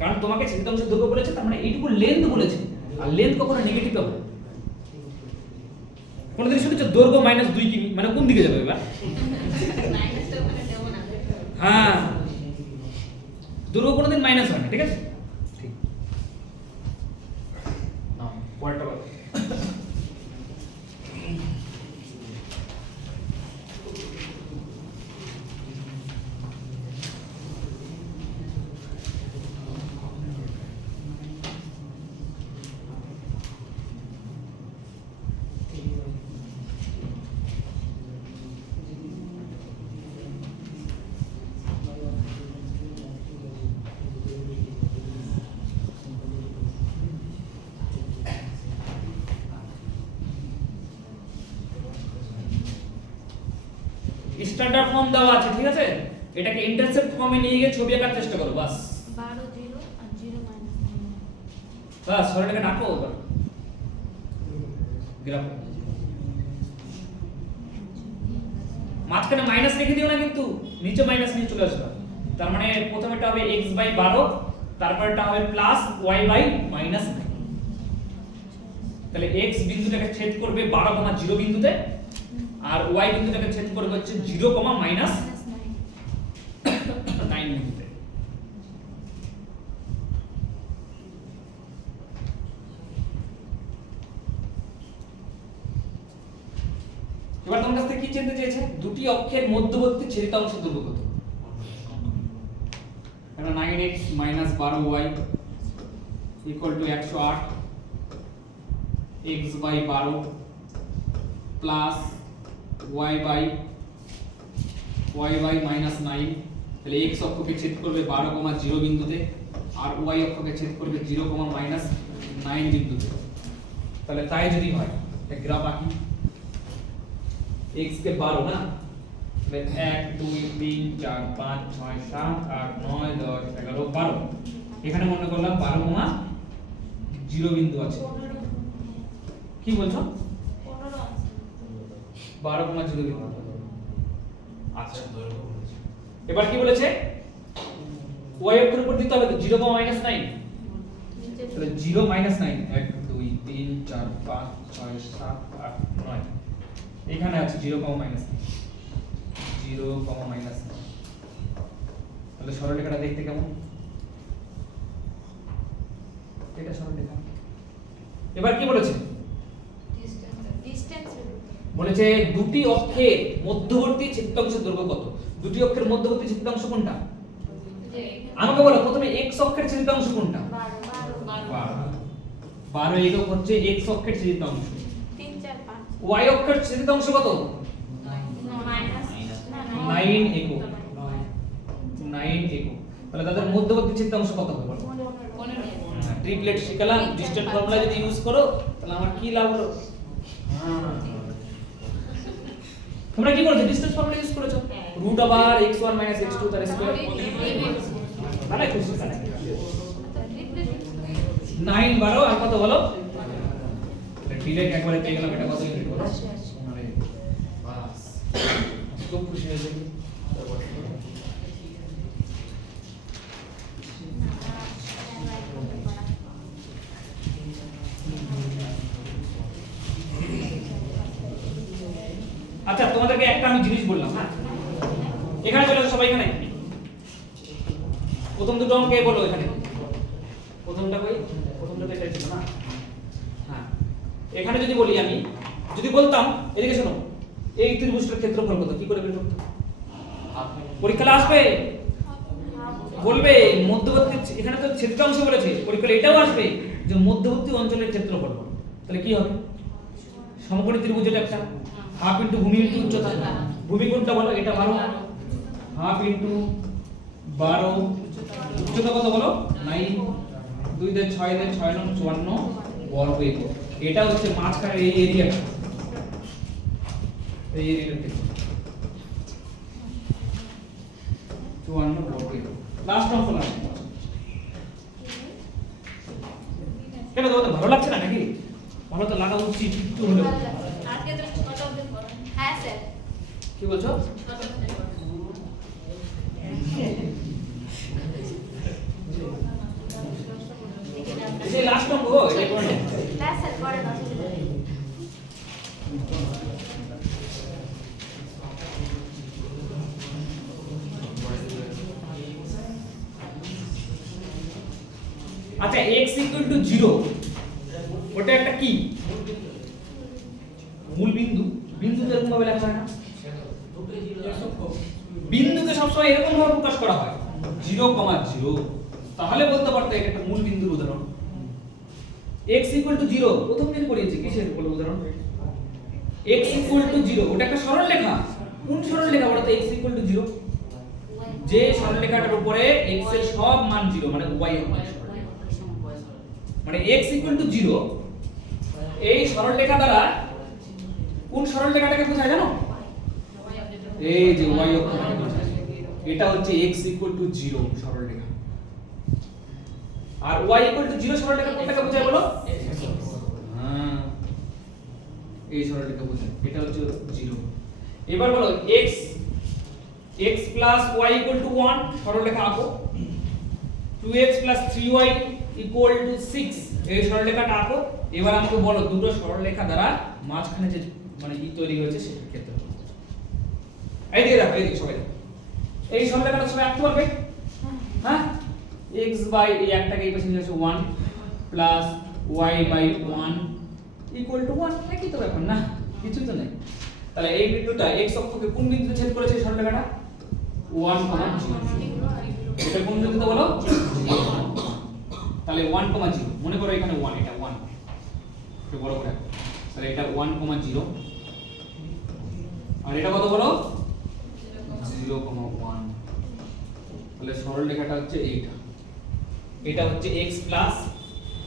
কারণ তোমাকে ছেদিতাংশের দৈর্ঘ্য বলেছে, তার মানে এইটুকু লেন্থ বলেছে, আর লেন্থ কখনো নেগেটিভ পাবো কোন দিন শুনেছো দৈর্ঘ্য -2 কিমি, মানে কোন দিকে যাবে এবার? মাইনাসটা ওখানে দেবো না। হ্যাঁ, দৈর্ঘ্য কোনোদিন মাইনাস হয় না, ঠিক আছে? ঠিক না, পরেরটা বলো। স্ট্যান্ডার্ড ফর্ম দেওয়া আছে, ঠিক আছে? এটাকে ইন্টারসেপ্ট ফর্মে নিয়ে গিয়ে ছবি আঁকার চেষ্টা করো, বাস 12 0 আর 0 -9 বাস। সরলরেখা আঁকো এবার, গ্রাফ মাঝখানে মাইনাস রেখে দিও না, কিন্তু নিচে মাইনাস নিয়ে চলে আসবে। তার মানে প্রথমেটা হবে x/12, তারপরটা হবে প্লাস y/-9। তাহলে x বিন্দুটাকে ছেদ করবে 12,0 বিন্দুতে, আর y বিন্দুটাকে ছেদ করবে হচ্ছে 0,-9 বিন্দুতে। এবার তোমার কাছ থেকে কি জানতে চেয়েছে? দুটি অক্ষের মধ্যবর্তী ছেদিতাংশের দৈর্ঘ্য কত? এটা 9x - 12y = 108 x/12 plus y/-9। তাহলে x অক্ষকে ছেদ করবে 12,0 বিন্দুতে, আর y অক্ষকে ছেদ করবে 0,-9 বিন্দুতে। তাহলে তাই যদি হয়, একটা গ্রাফ আঁকি। x কে 12 না, তাহলে 1 2 3 4 5 6 7 8 9 10 11 12। এখানে মনে করলাম 12,0 বিন্দু আছে। কি বলছো? 12,0 বিন্দু। আচ্ছা, এবার কি বলেছে? y অক্ষের উপর দিতে হবে তো 0,-9। তাহলে 0-9 1 2 3 4 5 6 7 8 9। এখানে আছে 0,-9 0,-9। তাহলে সরলরেখাটা দেখতে কেমন? এটা সরলরেখা। এবার কি বলেছে? ডিসটেন্স বলেছে দুটি অক্ষের মধ্যবর্তী ছেদিতাংশের দৈর্ঘ্য কত? দুটি অক্ষের মধ্যবর্তী ছেদিতাংশ কোনটা? আমাকে বলো প্রথমে x অক্ষের ছেদিতাংশ কোনটা? 12 একক হচ্ছে x অক্ষের ছেদিতাংশ। 3 4 5 y অক্ষের ছেদিতাংশ কত? 9 একক। 9 একক। তাহলে তাদের মধ্যবর্তী ছেদিতাংশ কত হবে বলো? 15। ট্রিপলেট শিখলাম, ডিসটেন্স ফর্মুলা যদি ইউজ করো তাহলে আমার কি লাভ হলো? তোমরা কি করেছো? ডিসটেন্স ফর্মুলা ইউজ করেছো, √x1 - x2 তার স্কয়ার। মানে খুশি তাই 9 12 আর কত বলো? ডিরেক্ট একবারে পেয়ে গেলাম। এটা কত ইউনিট বলো? মানে বাস খুব খুশি হয়েছে কি? আচ্ছা, তোমাদেরকে একটা আমি জিনিস বললাম, হ্যাঁ এখানে চলে আসো সবাই। এখানে প্রথম দুটো অঙ্কে বলো, এখানে প্রথমটা কই? প্রথমটা তো এটাই ছিল না। হ্যাঁ, এখানে যদি বলি আমি, যদি বলতাম এদিকে শোনো, এই ত্রিভুজটার ক্ষেত্রফল কত, কি করে বের করতে? পরীক্ষায় আসবে, বলবে মধ্যবর্তী, এখানে তো ছেদিতাংশ বলেছে, পরীক্ষায় এটাও আসবে যে মধ্যবর্তী অঞ্চলের ক্ষেত্রফল। তাহলে কি হবে? সমকোণী ত্রিভুজ এটা একটা, হাফ ইনটু ভূমি ইনটু উচ্চতা। ভূমি কোনটা বলো? এটা 12, হাফ ইনটু 12, উচ্চতা কত বলো? 9, 2 দিয়ে 6 দিয়ে 6 9 54 বর্গ একক। এটা হচ্ছে মাঝখানে এই এরিয়াটা, এই এরিয়াটা থেকে 54 বর্গ একক। লাস্ট অংশ না কেন? তোমাদের ভালো লাগছে না নাকি? ভালো তো লাগা উচিত একটু হলেও। আজকে তো 6টা অবধি পড়া। হ্যাঁ স্যার, কি বলছো? 6টা অবধি পড়া। এই যে লাস্ট অঙ্ক এটা করে নাও। ক্লাস আর করে না আচ্ছা x ইকুয়াল টু 0 ওটা একটা কি মূল বিন্দু বিন্দু এরকম ভাবে লেখা হয় না বিন্দুকে সবসময় এরকম ভাবে প্রকাশ করা হয় 0,0 তাহলে বলতে পারতে এটা একটা মূল বিন্দুর উদাহরণ x ইকুয়াল টু 0 প্রথম দিন পড়িয়েছি কিসের বলে উদাহরণ x ইকুয়াল টু 0 ওটা একটা সরল রেখা কোন সরল রেখা বলতো x ইকুয়াল টু 0 যে সরল রেখাটার উপরে x এর সব মান 0 মানে y এর মান মানে x ইকুয়াল টু 0 এই সরল রেখা দ্বারা কোন সরল রেখাটাকে বোঝায় জানো এই যে y অক্ষটাকে বোঝায় এটা হচ্ছে x ইকুয়াল টু 0 সরল রেখা আর y ইকুয়াল টু 0 সরল রেখা কোনটাকে বোঝায় বলো হ্যাঁ এই সরল রেখা বোঝায় এটা হচ্ছে 0 এবার বলো x plus y equal to 1 সরল রেখা আঁকো 2x plus 3y equal to 6 এই সরলরেখাটা আঁকো এবার আমাকে বলো দুটো সরলরেখা দ্বারা মাঝখানে যে মানে ই তৈরি হয়েছে সেটার ক্ষেত্রে এই দিকে দেখো এই দিকে সবাই এই সরলরেখাটা সবাই আঁকতে পারবে হ্যাঁ x বাই এই একটাকে এই পাশে নিয়ে আসো 1 plus y by 1 equal to 1 একই তো ব্যাপার না কিছু তো নেই তাহলে এই বিন্দুটা x অক্ষকে কোন বিন্দুতে ছেদ করেছে এই সরলরেখাটা 1,0 এটা কোন বিন্দুতে বলো তাহলে 1,0 মনে করো এখানে 1 এটা 1 একটু বড় করে তাহলে এটা 1,0 আর এটা কত বলো 0,1 তাহলে সরল রেখাটা হচ্ছে এইটা এটা হচ্ছে x প্লাস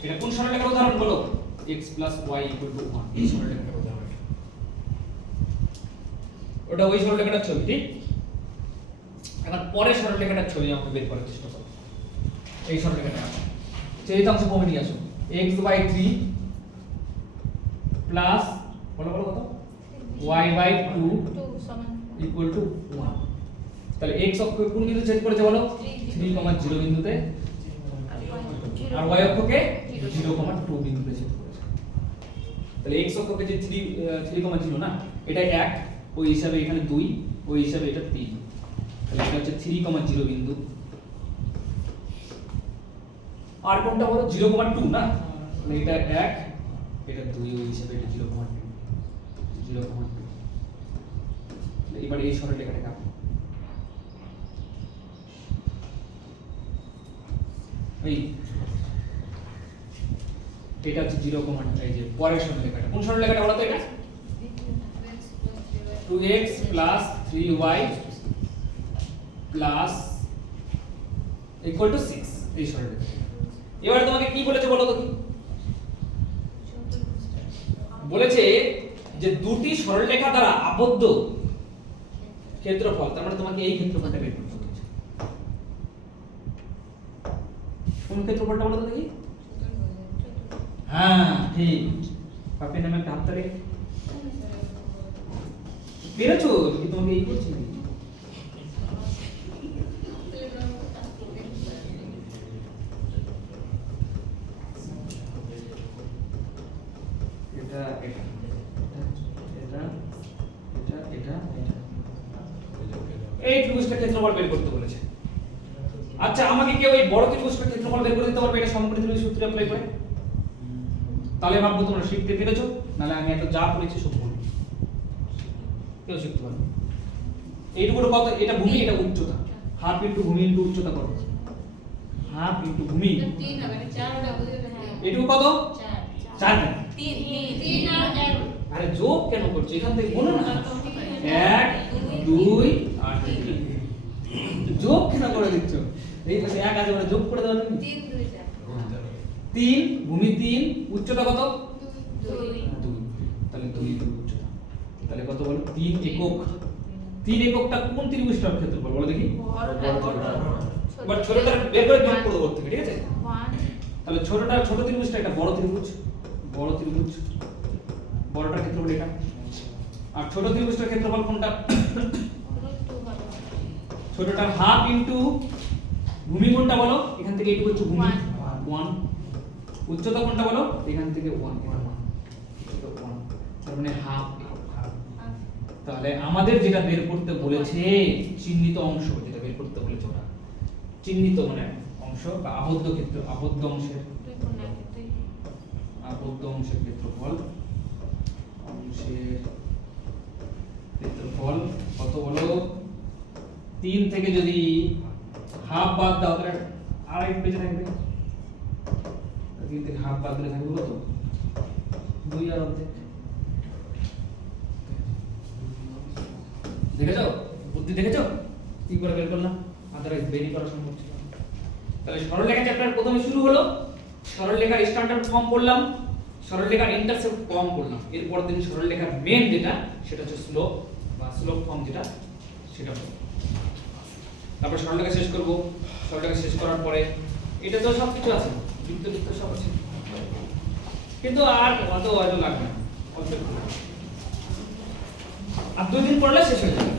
এটা কোন সরল রেখার উদাহরণ বলো x plus y equal to 1 এই সরল রেখার উদাহরণ ওটা ওই সরল রেখাটার ছবি ঠিক এখন পরের সরল রেখাটার ছবি আমাকে বের করার চেষ্টা করো এই সরল রেখাটা সেই অংশ কমে নিয়ে আসো x বাই 3 প্লাস বলো বলো কত y বাই 2 2 সমান ইকুয়াল টু 1 তাহলে x অক্ষকে কোন বিন্দুতে ছেদ করেছে বলো 3,0 বিন্দুতে আর y অক্ষকে 0,2 বিন্দুতে ছেদ করেছে তাহলে x অক্ষকে যে 3,0 না এটা 1 ওই হিসাবে এখানে 2 ওই হিসাবে এটা 3 তাহলে এটা হচ্ছে 3,0 বিন্দু আর কোনটা বলো 0,2 না মানে এটা 1 এটা 2 ওই হিসাবে এটা 0,2 এবার এই সরল রেখাটাকে আঁকো এই এটা হচ্ছে 0,2 এই যে পরের সরল রেখাটা কোন সরল রেখাটা বলো তো এটা 2x 3y ইকুয়াল টু 6 এই সরল রেখা এবার তোমাকে কি বলেছে বলো তো কি বলেছে যে দুটি সরলরেখা দ্বারা আবদ্ধ ক্ষেত্রফল তার মানে তোমাকে এই ক্ষেত্রফলটা বের করতে হবে কোন ক্ষেত্রফলটা বলো তো দেখি হ্যাঁ ঠিক পাপের নামে একটা হাত তালে পেরেছো কি তোমাকে এই করছি নাকি এটা এটা এটা এটা এটা এটা এই ত্রিভুজটার ক্ষেত্রফল বের করতে বলেছে আচ্ছা আমাকে কেউ এই বড় ত্রিভুজটার ক্ষেত্রফল বের করে দিতে পারবে এটা সমকোণী ত্রিভুজ সূত্র অ্যাপ্লাই করে তাহলে ভাববো তোমরা শিখতে পেরেছো নালে আমি এত যা পড়েছি সব ভুল কেউ শিখতে পারবে এইটুকু কত এটা ভূমি এটা উচ্চতা হাফ ইনটু ভূমি ইনটু উচ্চতা কত হাফ ইনটু ভূমি 3 হবে 4 ওটা বুঝে গেছে এইটুকু কত 4 না 3 আর 1 আরে যোগ কেন করছো এখান থেকে গুণ না 1 2 আর 3 যোগ কেন করে দিচ্ছ এই পাশে এক আছে বলে যোগ করে দাও তুমি 3 2 4 3 ভূমি 3 উচ্চতা কত 2 তাহলে 2 উচ্চতা তাহলে কত বলো 3 একক 3 এককটা কোন ত্রিভুজটার ক্ষেত্রফল বলো দেখি এবার ছোটটা বের করে যোগ করে দেবো ঠিক আছে 1 তাহলে ছোটটা ছোট ত্রিভুজটা একটা বড় ত্রিভুজ বড়টার ক্ষেত্রফল এটা আর ছোট ত্রিভুজটার ক্ষেত্রফল কোনটা √2 হবে ছোটটার হাফ ইনটু ভূমি কোনটা বলো এখান থেকে এইটুকু হচ্ছে ভূমি 1 উচ্চতা কোনটা বলো এখান থেকে 1 এটা 1 তার মানে হাফ। তাহলে আমাদের যেটা বের করতে বলেছে চিহ্নিত অংশ যেটা বের করতে বলেছে ওরা চিহ্নিত মানে অংশ বা আবদ্ধ ক্ষেত্র আবদ্ধ অংশের ক্ষেত্রফল কত বলো 3 থেকে যদি হাফ বাদ দাও তাহলে আড়াই পেজে থাকবে 3 থেকে হাফ বাদ দিলে থাকবে কত 2 আর অর্ধেক। দেখেছো বুদ্ধি দেখেছো কি করে বের করলাম আদারওয়াইজ বেরি করা সম্ভব ছিল না। তাহলে সরলরেখা চ্যাপ্টার প্রথমে শুরু হলো সরলরেখার স্ট্যান্ডার্ড ফর্ম পড়লাম সরলরেখার ইন্টারসেপ্ট ফর্ম পড়লাম এরপর দিন সরলরেখার মেন যেটা সেটা হচ্ছে স্লোপ বা স্লোপ ফর্ম যেটা সেটা পড়ব। তারপর সরলরেখা শেষ করব সরলরেখা শেষ করার পরে এটা তো সব কিছু আছে যুক্ত যুক্ত সব আছে কিন্তু আর অত লাগবে না অল্প একটু। আর 2 দিন পড়লে শেষ হয়ে যাবে।